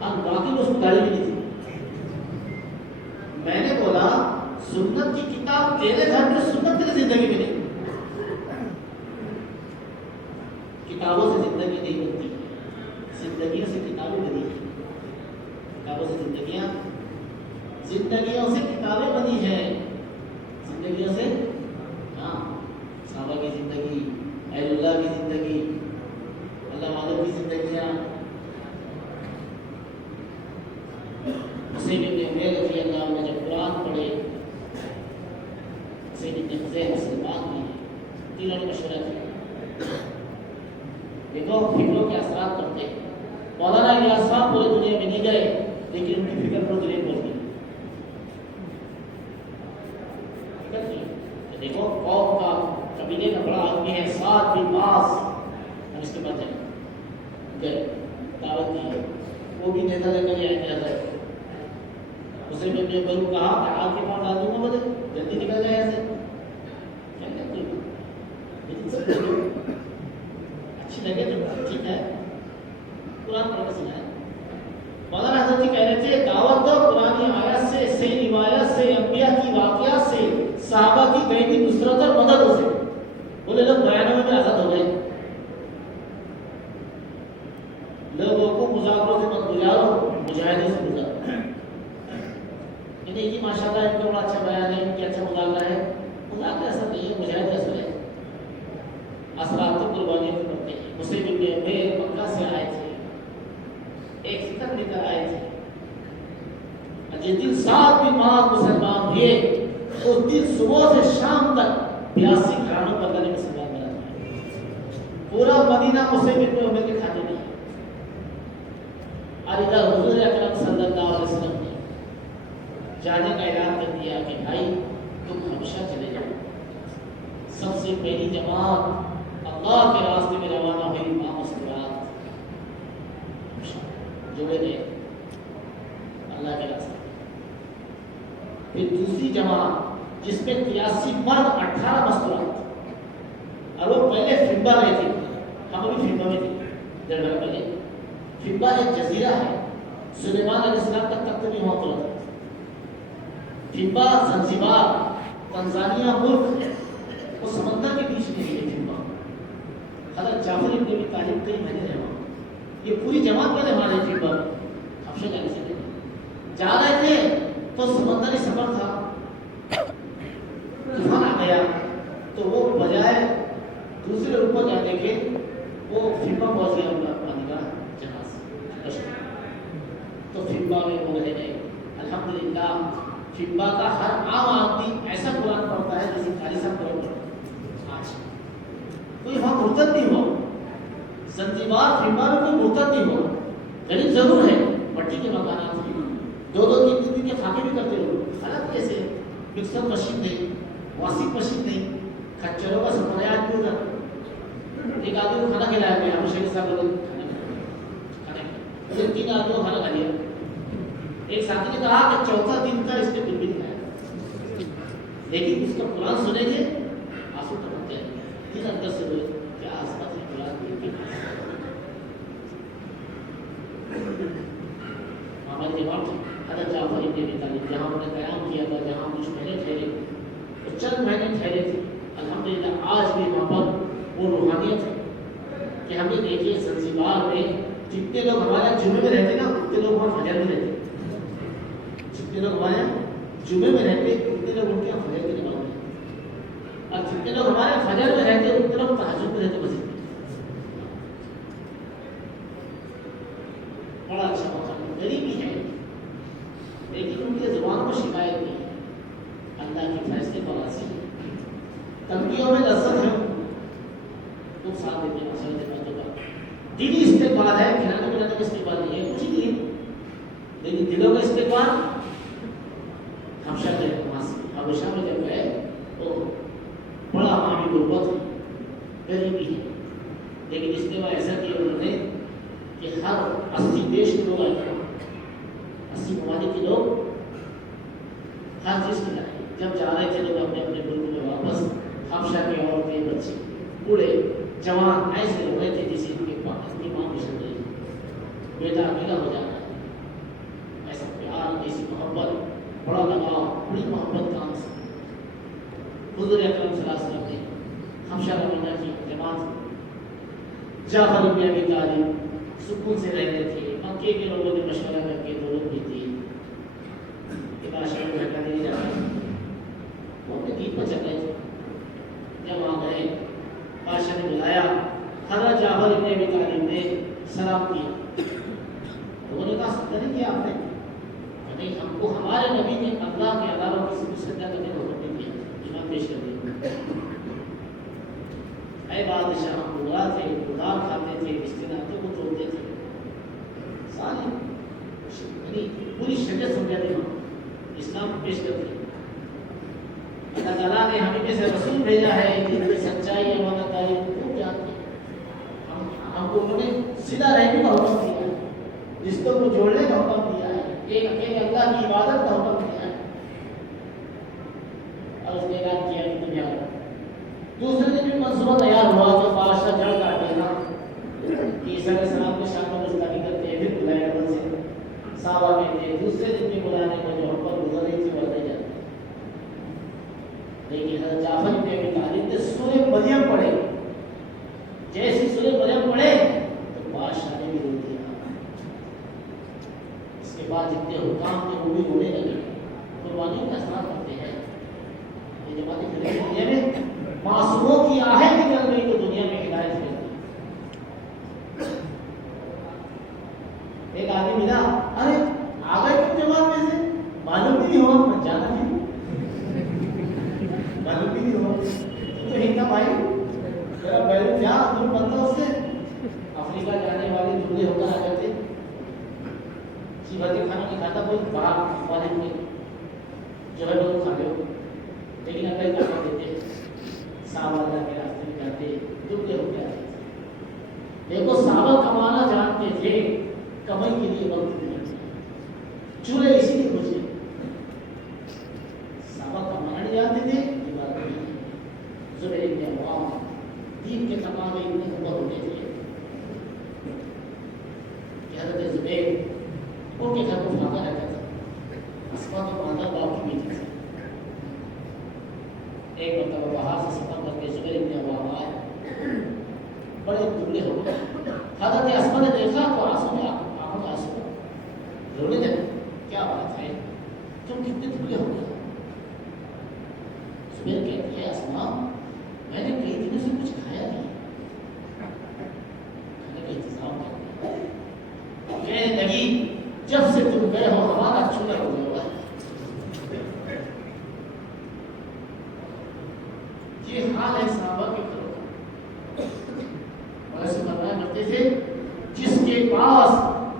اور باقی اس کو داڑھی بھی نہیں تھی. میں نے بولا سنت کی کتاب تیرے گھر میں سنت تیری زندگی میں نہیں. کتابوں سے زندگی نہیں بنتی زندگیوں سے کتابیں بنی ہیں. کتابوں سے زندگیوں سے کتابیں بنی ہیں. زندگیوں سے ہاں صحابہ کی زندگی اہل اللہ کی زندگی اللہ والوں کی زندگیاں. حسین ابن عمیر رضی اللہ عنہ جب قرآن پڑھے حسین ابن حذیفہ مسلمان بھی تینوں نے مشورہ کیا. دیکھو فکروں کے اثرات پڑتے ہیں. مولانا الیاس صاحب پورے دنیا میں نہیں گئے لیکن ان کی فکر پر دنیا پہنچ گئی. فکر نہیں دیکھو قوم کا قبیلے کا بڑا آدمی ہے سعد بن معاذ ہم اس کے بعد گئے دعوت دی ہے. وہ بھی نیتا لے کر آئے تھے. اسے میں نے بہن کہا کہ آپ کے پاس آ دوں گا مجھے جلدی نکل جائے ایسے اچھی لگے تو ٹھیک ہے قرآن پڑھ کے سنائے. مولانا حضرت جی کہہ رہے تھے دعوت دو قرآن آیات سے صحیح روایات سے انبیاء کی واقعات سے صحابہ کی گئی بھی نصرت اور مدد سے. بولے لوگ بیانوں میں بھی آزاد ہو گئے. لوگوں کو مذاکروں سے مت گزارو مجاہدوں سے گزارو. انہیں یہ ماشاء اللہ ان کا بڑا اچھا بیان ہے ان کی اچھا مذاکرہ ہے. مذاکرہ ایسا نہیں ہے مجاہد ایسا ہے. اثرات تو قربانیوں کو کرتے ہیں. مسلم ابن عمیر مکہ سے آئے تھے ایک فکر لے کر آئے تھے. جس دن 7 بن معاذ مسلمان ہوئے اس دن صبح سے شام تک 82 گھرانوں پر کرنے مسلمان بنا تھا. پورا مدینہ مسلم ابن عمیر کے کھاتے میں. اور ادھر حضور اکرم صلی اللہ علیہ وسلم نے جانے کا اعلان کر دیا کہ بھائی تم ہمیشہ چلے جاؤ. سب سے پہلی جماعت اللہ کے راستے میں روانہ ہوئی مستورات جوڑے گئے اللہ کے راستے. پھر دوسری جماعت جس میں 83 مرد 18 مستورات اور وہ پہلے فمبا میں تھے. ہم ابھی فمبا میں تھے 1.5 گھنٹہ پہلے. فمبا ایک جزیرہ ہے سلیمان علیہ السلام تک تخت نہیں ہوا کرا تھا. فمبا زنزبار تنزانیہ ملک وہ سمندر کے بیچ میں ہے. فمبا حضرت جعفر ابن ابی طالب کئی مہینے رہے وہاں. یہ پوری جماعت پہلے ہمارے فمبا حبشہ جانے سے جا رہے تھے تو سمندری سفر تھا. طوفان آ گیا تو وہ بجائے دوسرے روپ کو جانے کے وہ فمبا پہنچ گیا ان کا پانی کا جہاز. تو فمبا میں وہ رہے گئے. الحمدللہ فمبا کا ہر عام آدمی ایسا قرآن پڑھتا ہے جیسے خالی صاحب قرآن پڑھتا ہے. آج کوئی وہاں مرتد نہیں ہو. زنزبار فمبا میں کوئی مرتد نہیں ہو. غریب ضرور ہے مٹی کے مکانات ہیں 2-2 3 دن کے فاقے بھی کرتے ہو. حالت کیسے مکسر مشین نہیں، واشنگ مشین نہیں، کچروں کا سفر ہے آدمی ہوتا. ایک آدمی کو کھانا کھلایا گیا، ہم شہری صاحب لوگ کھانا کھایا، 3 آدمی کو کھانا کھا لیا. ایک ساتھی نے کہا کہ چوتھا دن تھا اس نے کچھ بھی نہیں کھایا، لیکن اس کا قرآن سنیں گے آنسو ٹپکتے ہیں. دل اندر سے ہوئے کیا عظمت ہے قرآن کی. ہمارے امام حضرت جعفر ابن ابی طالب جہاں انہوں نے قیام کیا تھا، جہاں کچھ مہینے ٹھہرے، تو چند مہینے ٹھہرے تھے. الحمدللہ آج بھی وہاں پر وہ روحانیت ہے کہ ہم نے دیکھیے زنزبار میں جتنے لوگ ہمارے جمعے میں رہتے نا اتنے لوگ وہاں فجر میں رہتے. جتنے لوگ ہمارے جمعے میں رہتے اتنے لوگ ان کے یہاں فجر کی نماز میں، اور جتنے لوگ ہمارے فجر میں رہتے اتنے لوگ تہجد میں رہتے مسجد میں. بڑا اچھا موقع ہے. غریبی ہے لیکن ان کی زبان کو شکایت نہیں ہے، اللہ کے فیصلے پر راضی ہے. تنقیوں میں لذت ہے، تم ساتھ دیتے ہیں مسئلہ باتوں کا. دلی استقبال ہے، کھلانے پلانے کا استقبال نہیں ہے، کچھ نہیں ہے، لیکن دلوں کا استقبال. حبشہ میں جب گئے تو بڑا عامی غربت ہے، غریبی ہے، لیکن استقبال ایسا کیا انہوں نے کہ ہر 80 دیش کے لوگ آئے، 80 ممالک کے لوگ ہر چیز کھلائے. جب جا رہے تھے لوگ اپنے اپنے ملک میں واپس، حبشہ کے عورتیں، بچے، بوڑھے، جوان ایسے لوگ رہے تھے جسے ان کے پاس کی ماں گزر گئی، بیٹا اکیلا ہو جاتا ہے. ایسا پیار، ایسی محبت، بڑا لگاؤ، بڑی محبت کا سے حضور اکرم صلی اللہ علیہ وسلم نے حبشہ روانہ کی. جماعت جعفر ابن ابی طالب سکون سے رہتے تھے. مکے کے لوگوں نے مشورہ کر کے ضرورت دی تھی کہ بادشاہ کو ہٹا نہیں جاتا، وہ اپنے دین پر چل رہے تھے. جب وہاں گئے بادشاہ نے بلایا، حضرت جعفر ابن ابی طالب نے سلام کیا. لوگوں نے کہا سجدہ نہیں کیا آپ نے؟ نہیں، ہم کو ہمارے نبی نے اللہ کے علاوہ کسی کو سجدہ کرنے کا حکم نہیں کیا. امام پیش کر دیا. اے بادشاہ، ہم گمراہ تھے، گناہ کھاتے تھے، رشتے ناطوں کو توڑتے تھے، سارے پوری شریعت سمجھا دی، ہم اسلام کو پیش کرتے. اللہ تعالیٰ نے ہمیں جیسے رسول بھیجا ہے جن میں سچائی امانتداری خوب جانتے ہیں. ہم کو انہوں نے سیدھا رہنے کا حکم دیا ہے، رشتوں کو جوڑنے کا حکم دیا ہے، ایک اکیلے اللہ کی عبادت کا حکم دیا ہے. اور اس نے اعلان کیا کہ دنیا میں دوسرے دن بھی منصوبہ تیار ہوا تو بادشاہ جڑ کاٹے نا عیسیٰ علیہ السلام کے شام میں گستاخی کرتے ہیں، پھر بلایا گھر سے صحابہ کہتے ہیں دوسرے دن بھی بلانے کو جو ہم پر گزر رہی تھی وہ نہیں جاتے. لیکن حضرت جعفر ابن ابی طالب نے سورہ مریم پڑھے، جیسے سورہ مریم پڑھے تو بادشاہ نے بھی رو دیا. اس کے بعد جتنے حکام تھے وہ بھی رونے لگے. قربانی کا اثرات کرتے ہیں. یہ جماعت دنیا میں معصوموں کی آہیں نکل گئی تو دنیا میں ہدایت ملتی. ایک آدمی ملا، ارے آ گئے تم جماعت میں سے، معلوم بھی نہیں ہوا، میں جانا بھی معلوم بھی نہیں ہوا. تو ہنگا بھائی ذرا پہلے کیا تم بنتا اس سے افریقہ جانے والے جملے ہو کر آ جاتے. سیبھاتی کھانا نہیں کھاتا کوئی، باہر والے میں جو ہے لوگ کھا لو، لیکن اگر کھانا دیتے صحابہ اللہ کے راستے میں جاتے جملے ہو کے آتے. دیکھو صحابہ کمانا جانتے تھے، کمائی کے لیے وقت نہیں، چولہے اسی لیے پوچھے. صحابہ کمانا نہیں جانتے تھے، یہ بات نہیں ہے. زبیر بن عوام دین کے تقاضے اتنے اوپر ہوتے تھے کہ حضرت زبیر ان کے گھر کو فاقہ رہتا تھا. اسما کے مادر باپ کی بیٹی تھی. ایک مرتبہ باہر سے سفر کر کے زبیر بن عوام آئے، بڑے دبلے ہو گئے. حضرت اسما نے دیکھا تو آنسو میں آنکھوں میں آنسو رونے لگے. کیا بات ہے، تم کتنے دبلے ہو گئے؟ زبیر کہتی ہے اسما میں نے کئی دنوں سے کچھ کھایا نہیں، کھانے کا انتظام کرتے ہیں. کہنے لگی جب سے تم گئے ہو ہمارا چولہا ہو گیا. یہ حال ہے صحابہ کے گھروں کا. ویسے فرمایا کرتے تھے جس کے پاس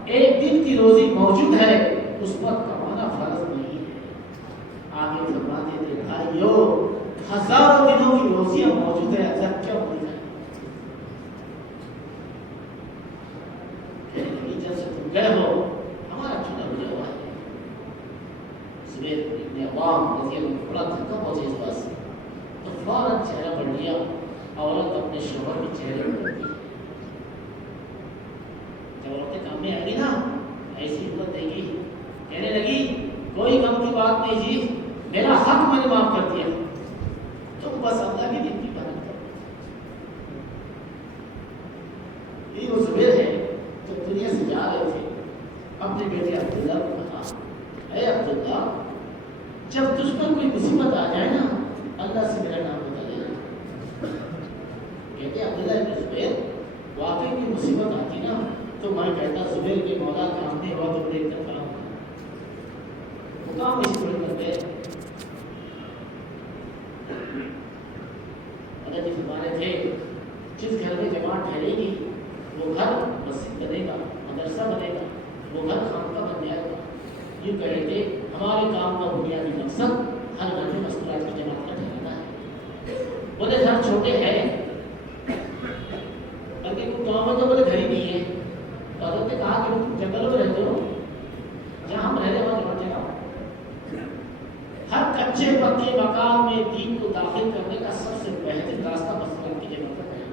ایک دن کی روزی موجود ہے اس پر کمانا فرض نہیں ہے. آگے فرماتے تھے بھائیو ہزاروں دنوں کی روزیاں موجود ہے اگر کیا ہو جائے جب سے تم گئے ہو ہمارا چنا ہوا ہوا ہے زبیر ابن عوام رضی اللہ عنہ بڑا دھکا پہنچے اس بات سے تو فوراً چہرہ پڑھ لیا عورت اپنے شوہر کے چہرے پر پڑھ لیا جب عورتیں کام میں آئے گی نا ایسی ہمت دے گی کہنے لگی کوئی غم کی بات نہیں جی میرا حق میں نے معاف کر دیا تم بس اللہ کی دین کی بات کرو یہ وہ زبیر ہے جو دنیا سے جا رہے تھے اپنے بیٹے عبداللہ کو کہا اے عبداللہ جب تجھ پر کوئی مصیبت آ جائے نا اللہ سے میرا نام بتا دینا کہتے عبداللہ ابن زبیر واقعی کوئی مصیبت آتی نا تو میں کہتا زبیر کے مولا کام نہیں ہوا تو بڑے اتنا خراب کام اس طرح کرتے حضرت جی فرمانے تھے جس گھر میں جماعت ٹھہرے گی وہ گھر مسجد بنے گا مدرسہ بنے گا وہ گھر خانقاہ بن جائے گا یہ کہے تھے ہمارے کام کا بنیادی مقصد ہر گھر میں مستورات کی جماعت کا ٹھہرانا ہے بولے گھر چھوٹے ہیں بلکہ کوئی گاؤں میں تو بولے گھر ہی نہیں ہے تو حضرت نے کہا کہ تم جنگلوں میں رہتے ہو جہاں ہم رہ رہے وہاں جماعت جگہ ہر کچے پکے مکان میں دین کو داخل کرنے کا سب سے بہترین راستہ مستورات کی جماعت کا ہے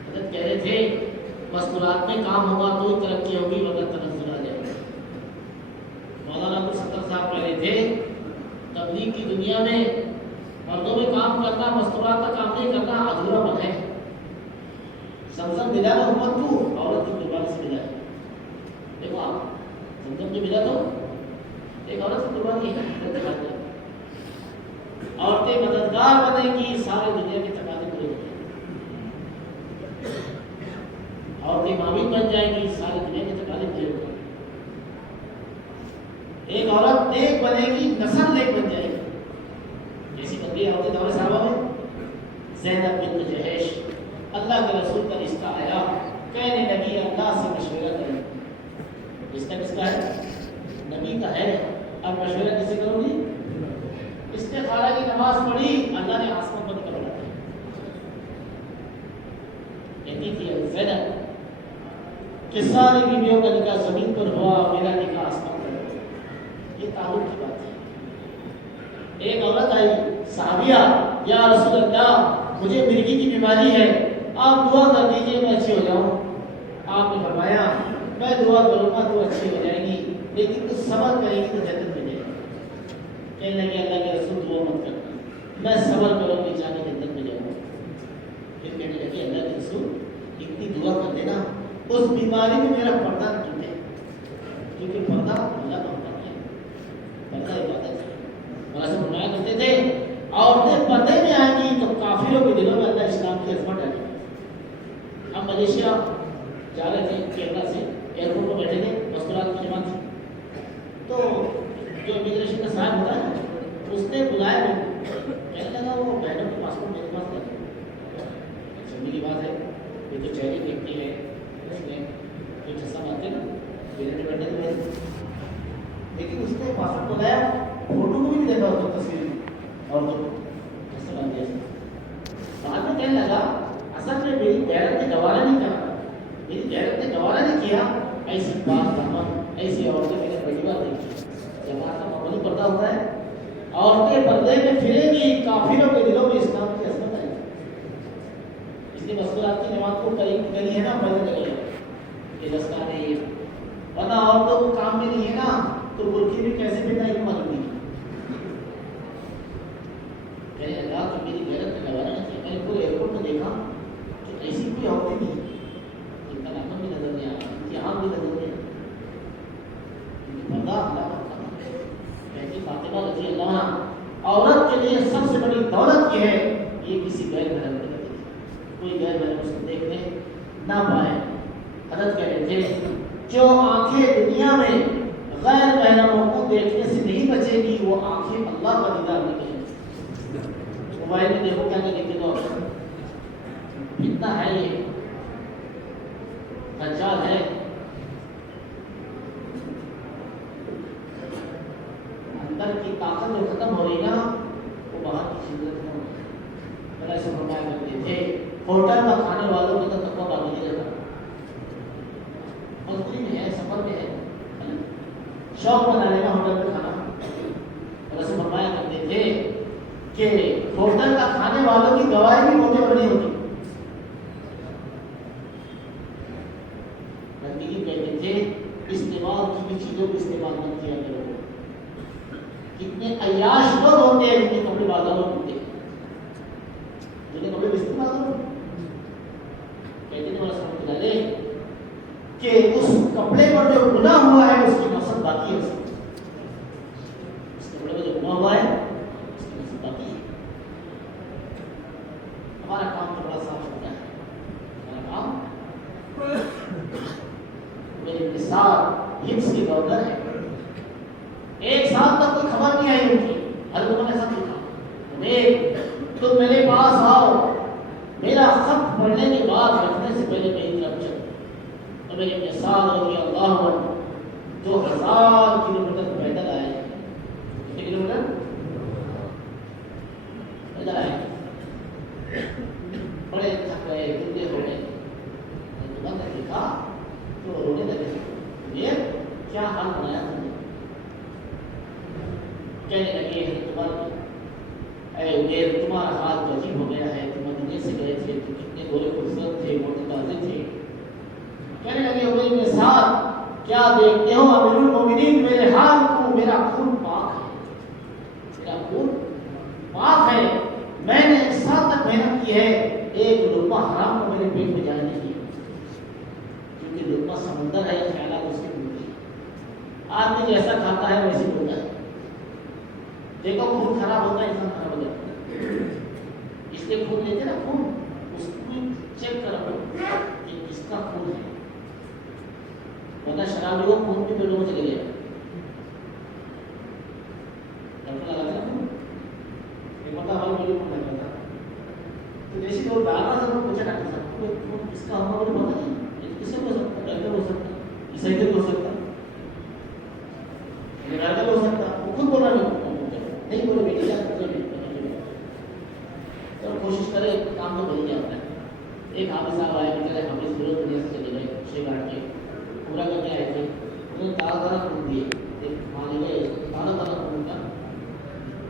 حضرت کہہ رہے تھے مستورات میں کام ہوگا تو ترقی ہوگی مگر تنزل آ جائے گا مولانا ابو ستر صاحب کہہ رہے تھے تبلیغ کی دنیا میں مردوں میں کام کرنا مستورات کا کام نہیں کرنا ادھورا پن ہے زمزم ملا نا امت کو عورت کی قربانی سے ملا ہے دیکھو آپ زمزم جو ملا تو ایک عورت کی قربانی ہے عورتیں مددگار بنے گی سارے دنیا کے تقاضے پورے ہو جائیں گے عورتیں معاون بن جائیں گی ساری دنیا کے تقاضے پورے ہو جائیں گے ایک عورت نیک بنے گی نسل نیک بن جائے گی جیسی بندی عورتیں دور صحابہ میں زینب بنت جہش اللہ کے رسول کا رشتہ آیا کہنے لگی اللہ سے مشورہ کریں رشتہ کس کا ہے نبی کا ہے اب مشورہ کیسے کرو گی استخارہ کی نماز پڑھی اللہ نے آسمان بند کر رکھا کہتی تھی زینب کہ ساری بیویوں کا نکاح زمین پر ہوا میرا نکاح آسمان پر ہوا یہ تعلق کی بات ہے ایک عورت آئی صحابیہ یا رسول اللہ مجھے مرگی کی بیماری ہے آپ دعا کر دیجئے میں اچھی ہو جاؤں آپ نے فرمایا میں دعا کروں گا تو اچھی ہو جائے گی لیکن تو صبر کرے گی تو جنت میں جائے گی کہنے لگے اللہ کے رسول دعا مت کرنا میں صبر کروں گی جا کے جنت میں جاؤں گا پھر کہنے لگے اللہ کے رسول اتنی دعا کر دینا اس بیماری میں میرا پردہ نہ ٹوٹے کیونکہ پردہ اللہ کا حکم ہے پردہ عبادت ہے اور ایسا فرمایا کرتے تھے عورتیں پردے میں آئیں گی تو کافروں کے دلوں میں اللہ اسلام کی عظمت ڈالے گا ہم ملیشیا جا رہے تھے کیرلا سے ایئرپورٹ پر بیٹھے تھے مستورات کی جماعت تھی تو جو امیگریشن کا صاحب ہوتا ہے اس نے بلایا کہنے لگا وہ بہنوں کے پاسپورٹ میرے پاس لگے سمجھنے کی بات ہے یہ تو چہرے دیکھتی ہے اس میں کوئی چھسا مارتے نا میرے بیٹھے تھے لیکن اس نے پاسپورٹ بلایا فوٹو کو بھی دیکھا اس کو تصویر میں اور تو چھسا بن گیا بعد میں کہنے لگا اصل میں میری غیرت نے گوارا نہیں کرا میری غیرت نے گوارا نہیں کیا ایسی بات دامن ایسی عورتیں میں نے پہلی بار دیکھی جماعت کا معمولی پردہ ہوتا ہے عورتیں پردے میں پھریں گی کافروں کے دلوں میں اسلام کی عظمت آئے گی اس لیے مستورات کی جماعت کو کری ہے نا بدل گئی ہے یہ دستار نہیں ہے ورنہ عورتوں کو کام میں نہیں ہے نا تو برقی میں کیسے پھرنا یہ معلوم نہیں کہنے لگا کہ میری غیرت نے گوارا نہیں کیا میں نے پورے ایئرپورٹ میں دیکھا کہ ایسی کوئی عورتیں نہیں ان کا نام بھی نظر نہیں آیا امتحان بھی نظر نہیں آیا پردہ اللہ کہتی فاطمہ رضی اللہ عنہ عورت کے لیے سب سے بڑی دولت یہ ہے یہ کسی غیر محرم کو دیکھے کوئی غیر محرم اس کو دیکھنے نہ پائے حضرت کہہ رہے تھے جو آنکھیں دنیا میں غیر محرموں کو دیکھنے سے نہیں بچے گی وہ آنکھیں اللہ کا دیدار نہیں کریں گی موبائل میں دیکھو کیا دیکھتے تو کتنا ہے یہ دجال ہے طاقت جو ختم ہو رہی نا وہ باہر کی چیزیں ختم ہو رہی. پہلے ایسے فرمایا کرتے تھے ہوٹل کا کھانے والوں کی تو تقویٰ باقی نہیں رہتا. مزدوری میں ہے, سفر میں ہے, شوق بنا لینا ہوٹل پہ کھانا. اور ایسے فرمایا کرتے تھے کہ ہوٹل کا کھانے والوں کی دوائی بھی موٹے پر نہیں ہوتی. گندگی کہتے تھے استعمال کی بھی چیزوں کو استعمال نہ کیا کرو. کتنے عیاش لوگ ہوتے ہیں جن کے کپڑے بازاروں میں ملتے ہیں, جنہیں کپڑے بیچتے بازاروں میں. کہتے ہیں والا سمجھ ڈالے کہ اس کپڑے پر جو گناہ ہوا ہے اس کی نفرت باقی ہے. اس کپڑے پر جو گناہ ہوا ہے اس کی نفرت باقی ہے. ہمارا کام تو بڑا صاف ہوتا ہے. ہمارا کام میرے مثال ہمس کی گورنر ہے. ایک سال تک کوئی خبر نہیں آئی ان کی. ہر لوگوں نے خط لکھا, تم میرے پاس آؤ, میرا خط پڑھنے کے بعد رکھنے سے پہلے میری طرف چلو. تو میرے مثال ہوگی اللہ 2000 کلومیٹر پیدل آئے. کتنے کلومیٹر پیدل آئے؟ بڑے تھک گئے, گندے ہو گئے. نے دیکھا تو رونے لگے, یہ کیا حال بنایا تم نے؟ کہنے لگے تمہارا حال عجیب ہو گیا ہے. تم مدینے سے گئے تھے تو کتنے گورے خوبصورت تھے, موٹے تازے تھے. کہنے لگے میرے ساتھ کیا دیکھتے ہو امیر المومنین, میرے حال کو, میرا خون پاک ہے, میرا خون پاک ہے. میں نے ایک سال تک محنت کی ہے, ایک لقمہ حرام کو میرے پیٹ میں جانے نہیں دیا. کیونکہ لقمہ سمندر ہے, خیالات اس کے دور ہے. آدمی جیسا کھاتا ہے ویسے ہوتا ہے. دیکھو خون خراب ہوتا ہے, انسان خراب ہو جاتا ہے. اس لیے خون لیتے نا, خون اس کو چیک کرو کہ کس کا خون ہے. ورنہ شراب لوگوں خون بھی پیٹوں میں چلے گیا. ڈاکٹر لگاتا ہے خون, ایک مرتبہ ہمارے میرے خون لگا تھا. تو جیسے لوگ ڈالنا سب کو پوچھا ڈاکٹر صاحب خون کس کا ہوگا, مجھے پتا نہیں. کس سے ہو سکتا ہے؟ ڈاکٹر ہو سکتا ہے, عیسائی ہو سکتا ہے, ڈاکٹر ہو سکتا ہے. وہ خود بولا نہیں بولے بیٹی جان تو کوشش کرے کام تو بن جاتا ہے. ایک حافظ صاحب آئے, بیچارے حافظ ضرورت دنیا سے چلے گئے, چھ گاٹ کے پورا کرنے آئے تھے. انہوں نے تازہ تازہ خون دیے, مانے گئے تازہ تازہ خون کا.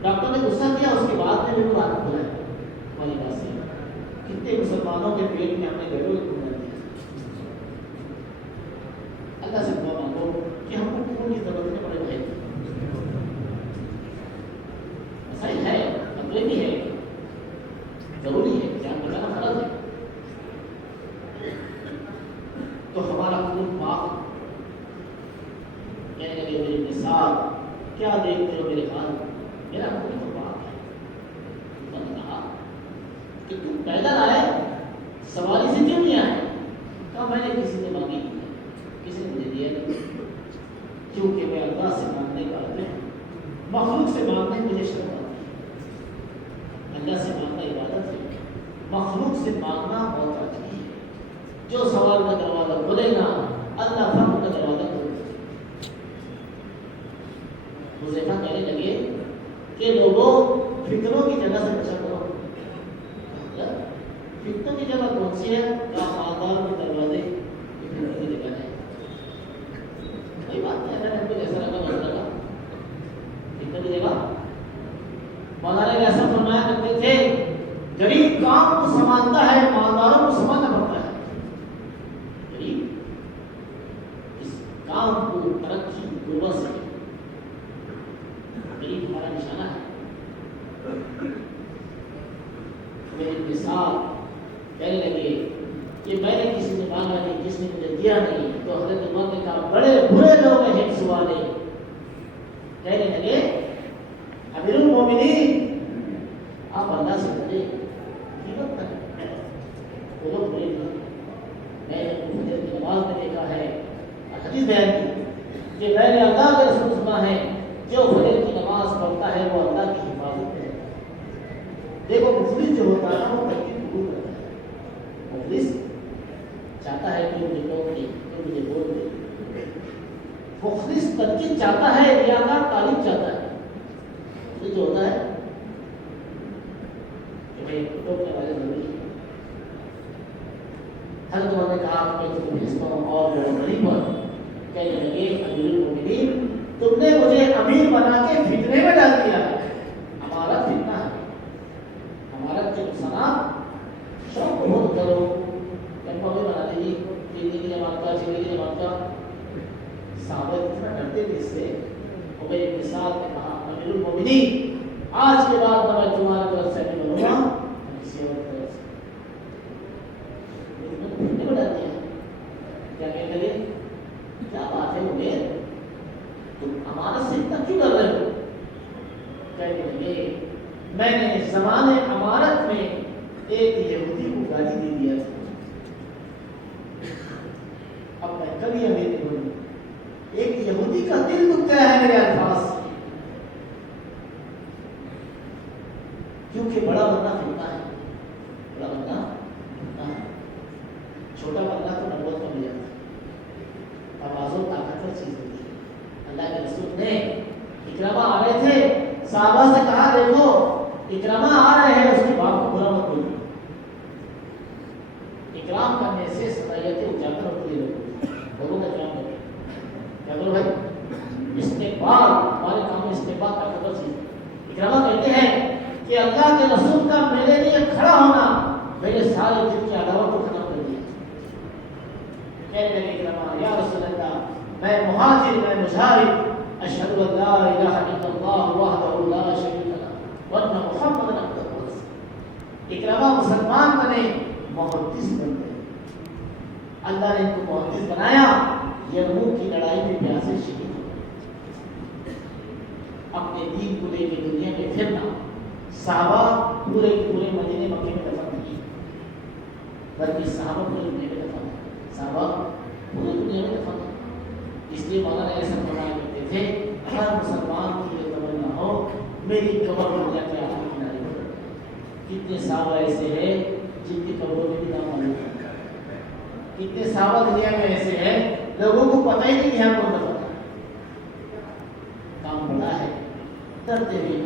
ڈاکٹر نے غصہ کیا, اس کے بعد میں میرے کو رات کو بلایا ہماری بات سے, کتنے مسلمانوں کے پیٹ میں ہم نے گھروں خون ڈال دیا. اللہ سے دعا مانگو کہ ہم کو خون کی ضرورت نہیں پڑے بھائی. صحیح ہے, خطرے بھی ہے, ضروری ہے, جان بچانا فرض ہے. تو ہمارا خون پاک. کہنے لگے میری مثال کیا دیکھتے ہو میرے حال, میرا خون تو پاک ہے. میں نے کہا کہ تم پیدل آئے, سواری سے کیوں نہیں آئے؟ کہا میں نے کسی نے مانگی, کسی نے مجھے دیا نہیں. کیونکہ میں اللہ سے مانگنے کا آدمی ہوں, مخلوق سے مانگنے مجھے شرم آتی ہے. اللہ سے مانگنا عبادت ہے, مخلوق سے مانگنا بہت اچھی ہے. جو سوال کا دروازہ کھولے گا اللہ فقر کا دروازہ کھولے گا. حذیفہ کہنے لگے کہ لوگوں فتنوں کی جگہ سے بچا کرو. فتنوں کی جگہ کون سی ہے؟ مالدار کے دروازے فتنوں کی جگہ ہے. کوئی بات نہیں, اگر ہم کو ایسا لگا ویسا لگا, فتنوں کی جگہ. مولانا نے ایسا فرمایا کرتے تھے غریب کام کو سنبھالتا ہے, مالداروں کو سنبھالنا پڑتا ہے. غریب اس کام کو ترقی غربت سے, غریب ہمارا نشانہ ہے. میری مثال کہنے لگے کہ میں نے کسی نے مانگا نہیں, جس نے مجھے دیا نہیں. تو حضرت عمر نے کہا بڑے برے لوگ ہیں ہندس والے. کہنے لگے امیر المومنین آپ اللہ سے ڈرے, قیمت کریں. وہ لوگ بڑے لوگ, میں نے فجر کی نماز میں دیکھا ہے, حدیث بیان کی کہ میں نے اللہ کے رسول سنا ہے جو فجر کی نماز پڑھتا ہے وہ اللہ کی حفاظت ہے. دیکھو مفلس جو ہوتا ہے وہ تقدیر قبول کرتا ہے. مفلس چاہتا ہے کہ مجھے لوگ دے, کہ مجھے بول دے. مخلص تنقید چاہتا ہے, ریاکار تعریف چاہتا ہے. جو ہوتا ہے کہ بھائی ٹوکنے والے ضروری ہے. حضرت عمر نے کہا کہ میں تمہیں بھیجتا ہوں اور جو غریب پر کہنے لگے امیر المومنین تم نے مجھے امیر بنا کے فتنے میں ڈال دیا ہے. ہمارا فتنہ ہے, ہمارا کے نقصانات شوق بہت کرو پگے بنا دیجیے 3 دن کی جماعت کا 6 دن کی جماعت کا. صحابہ اتنا ڈرتے تھے اس سے. ابی بن سعد نے کہا امیر المومنین آج کے بعد نہ میں تمہاری طرف سے نہیں بنوں گا کسی اور طرف سے. فتنے میں ڈال دیا. کیا کہنے لگے کیا بات ہے عمیر تم امانت سے اتنا کیوں ڈر رہے ہو؟ کہنے لگے میں نے زمانے امانت میں ایک یہودی کو گالی دے دیا تھا. اب میں کبھی امیر نہیں بنوں. ایک یہودی کا دل دکھ گیا ہے میرے الفاظ سے, کیونکہ بڑا بندہ فتنہ ہے. بڑا بندہ فتنہ ہے. چھوٹا بندہ تو نبوت کا مل جاتا ہے. آواز و طاقتور چیز ہوتی ہے. اللہ کے رسول نے اکرامہ آ رہے تھے, صحابہ سے کہا دیکھو اکرامہ آ رہے ہیں, اس کے باپ کو برا مت بولو. اکرام کرنے سے صلاحیتیں اجاگر ہوتی ہے. لوگوں کا اکرام کریں. کیا کرو بھائی استقبال, ہمارے کام میں استقبال طاقتور چیز ہے. اکرامہ کہتے ہیں کہ اللہ کے رسول کا میرے لیے کھڑا ہونا میرے سارے دن کی عداوت کو ختم کر دیا. کہنے لگے اکرامہ یا رسول اللہ میں مہاجر میں مجاہد اشہد ان لا الہ الا اللہ وحدہ لا شریک لہ وان محمدا عبدہ ورسولہ. اکرامہ مسلمان بنے, محدث بنتے. اللہ نے ان کو محدث بنایا. یرموک کی لڑائی میں پیاسے شہید ہو گئے. اپنے دین کو لے کے دنیا میں پھرنا. صحابہ پورے کے پورے مدینے مکے میں دفن نہیں, بلکہ صحابہ پورے دنیا میں دفن. صحابہ پورے دنیا میں دفن. اس لیے مولانا ایسا فرمایا کرتے تھے ہر مسلمان کی یہ تمنا ہو میری قبر دنیا کے آخری کنارے پر. کتنے صحابہ ایسے ہیں جن کی قبروں میں بھی نام معلوم ہے. کتنے صحابہ دنیا میں ایسے ہیں لوگوں کو پتہ ہی نہیں کہ ہم کون دفن ہے. کام بڑا ہے, ڈرتے ہوئے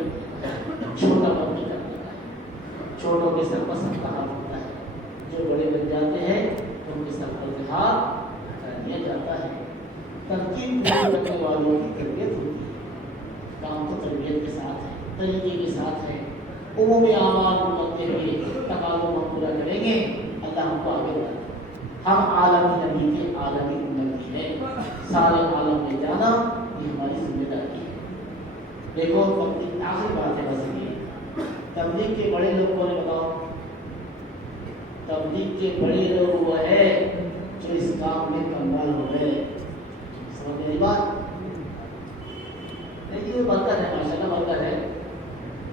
چھوٹا کام نہیں کرتا ہے. چھوٹوں کے سر پر سب کا ہاتھ ہوتا ہے. جو بڑے بن جاتے ہیں ان کے سر پر ہاتھ کر دیا جاتا ہے. تنقید کرنے والوں کی تربیت ہوتی ہے. کام تو تربیت کے ساتھ ہے, طریقے کے ساتھ ہے. عمومی اعمال کو کرتے ہوئے تقاضوں کو پورا کریں گے. اللہ ہم کو آگے بڑھائے. ہم عالمی نبی کے عالمی نبی ہیں. سارے عالم میں جانا یہ ہماری ذمہ داری ہے. دیکھو تبلیغ آخری بات ہے بس یہ. تبلیغ کے بڑے لوگ کو بتاؤ. تبلیغ کے بڑے لوگ وہ ہے جو اس کام میں کمال ہو گئے. سمجھ میری بات؟ لیکن یہ برکت ہے, ماشاء اللہ برکت ہے.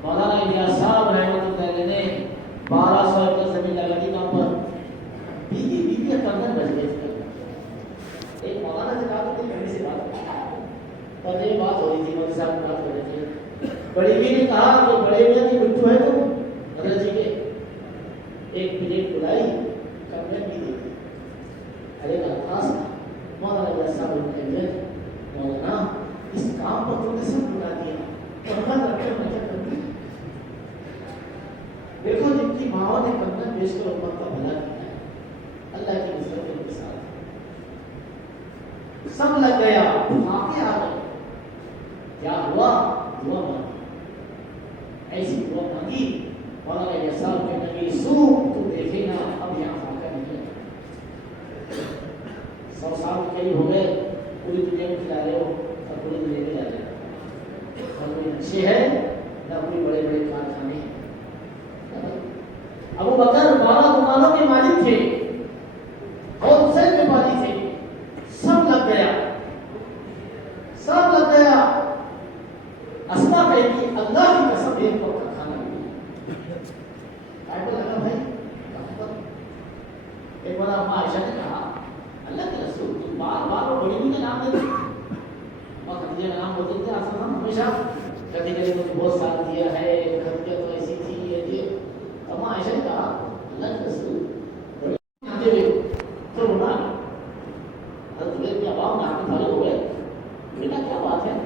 مولانا الیاس صاحب رحمۃ اللہ علیہ نے 1200 ایکڑ زمین لگا دی کام پر. بیوی کنگن بچ گئے تھے. ایک مولانا سے کہا تو بڑی سی بات پہلے بات ہو رہی تھی, مولوی صاحب بات کر رہے تھے. بڑی بیوی نے کہا کہ بڑے میاں کی بٹو ہے تو حضرت جی کے ایک پلیٹ بلائی کنگن بھی دی. ارے الفاظ مولانا الیاس صاحب نے مولانا اس کام پر تو نے سب بلا دیا کنگن رکھ کر میں کیا کرتی. دیکھو جن کی ماں نے کنگن بیچ کر امت کا بھلا کیا ہے, اللہ کی نصرت ان کے ساتھ سب لگ گیا. آگے آ گئے. کیا ہوا؟ دعا مانگی. ایسی دعا مانگی مولانا الیاس صاحب کے نبی سوکھ تو دیکھے نا اب یہاں آ کر نہیں. 100 سال کے قریب ہو گئے. پوری دنیا میں کھلا رہے ہو اور پوری دنیا میں جا رہے ہو. اور کوئی اچھے ہے نہ کوئی بڑے بڑے کارخانے ہیں. ابو بکر 12 دکانوں کے مالک تھے, ہول سیل میں پالی تھے. سب لگ گیا, سب لگ گیا. اسما کہتی اللہ کی قسم ایک وقت کا کھانا نہیں. کہا لگا بھائی ایک بار اما عائشہ نے کہا اللہ کے رسول تم بار بار وہ بڑی کا نام لیتے اور خدیجہ کا نام بولتے تھے. آسان ہمیشہ کبھی کبھی مجھے بہت ساتھ دیا ہے, خدیجہ تو ایسی تھی یہ. اما عائشہ نے کہا اللہ کے رسول بڑی آتے ہوئے تو رونا حضرت علیہ کے عوام نہ آتے پھلے ہو گئے. بیٹا کیا بات ہے؟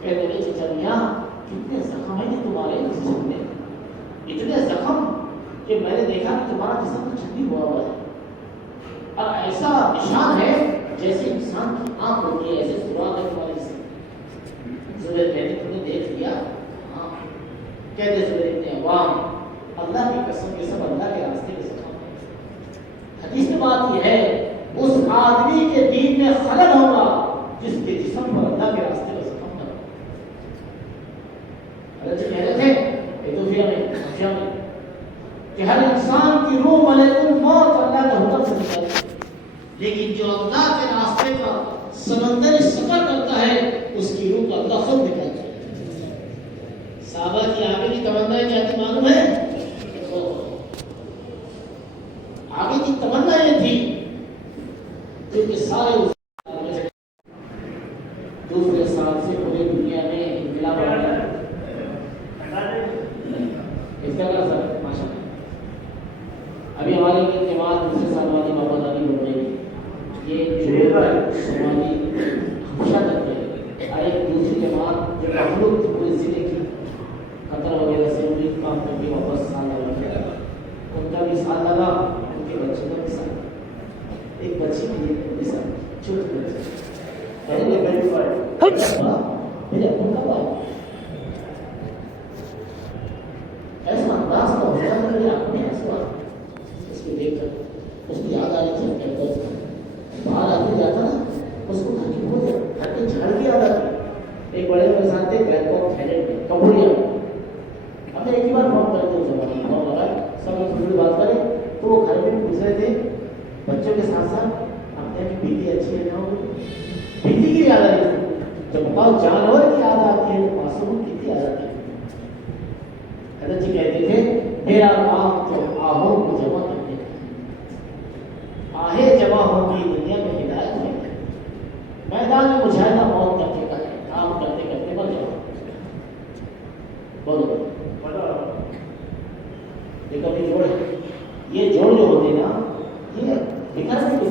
کہنے لگے چچا میاں کتنے زخم ہیں تمہارے جسم میں، اتنے زخم کہ میں نے دیکھا کہ تمہارا جسم تو چھٹی ہوا ہوا ہے، اور ایسا نشان ہے جیسے انسان کی آنکھ ہوتی ہے، ایسے سراغ ہے تمہارے جسم۔ زبیر کہتے تم نے دیکھ لیا؟ ہاں۔ کہتے زبیر ابن عوام اللہ کی قسم یہ سب اللہ کے راستے کے زخم ہے۔ حدیث میں بات یہ ہے اس آدمی کے دین میں خلل ہوگا جس کے جسم پر اللہ کے راستے کا زخم نہ ہو۔ حضرت کہہ رہے تھے ایتھوپیا میں کہ ہر انسان کی روح ملک الموت اللہ کا حکم سے نکلتی، لیکن جو اللہ کے راستے کا سمندری سفر کرتا ہے اس کی روح کا اللہ خود نکالتا ہے۔ صحابہ کی آگے کی تمنا کیا تھی معلوم ہے؟ آگے کی تمنا یہ تھی کیونکہ سارے دوسرے سال سے پوری دنیا میں انقلاب آ گیا۔ اس کا کیا سر ماشاء اللہ ابھی ہماری جماعت دوسرے سال والی بابا دادی بڑھ رہی ہے، یہ سومالی ہمیشہ کرتے ہیں، اور ایک دوسری جماعت جو مخلوق پورے ضلع کی قطر وغیرہ سے امید کام کر کے واپس سال لگا، ان کا بھی سال لگا، ان کے بچے کا بھی سال، ایک بچی کے لیے بھی سال چھوٹے بچے پہلے بیٹھ پر میرے اپن کا بات ایسا انداز کا ہوتا ہے میرے آپ میں ایسا اس کو دیکھ کر اس کو یاد آ رہی تھی باہر آتے جاتا نا اس کو گھر کی بہت گھر کے جھاڑ کی یاد آتی۔ ایک بڑے میرے ساتھ تھے بینکاک تھائیلینڈ میں کمبوڈیا میں، ہم نے ایک ہی بار فون کرتے اس زمانے میں فون لگا سب لوگ تھوڑی بات کریں تو وہ گھر میں پوچھ رہے تھے بچوں کے ساتھ ساتھ اپنے کی بیٹی اچھی ہے نہ بیٹی کی یاد آ رہی تھی۔ جب بتاؤ جانور کی یاد آتی ہے تو معصوم کی یاد آتی ہے۔ حضرت جی کہتے تھے میرا کام تو آہوں کو جمع کرنے کا، آہیں جمع ہوگی دنیا میں ہدایت ہے، میدان میں مجاہدہ موت کرتے کرتے کام کرتے کرتے بن جاؤ بولو یہ کبھی جوڑ ہے، یہ جوڑ جو ہوتے نا یہ دکھانے کے لیے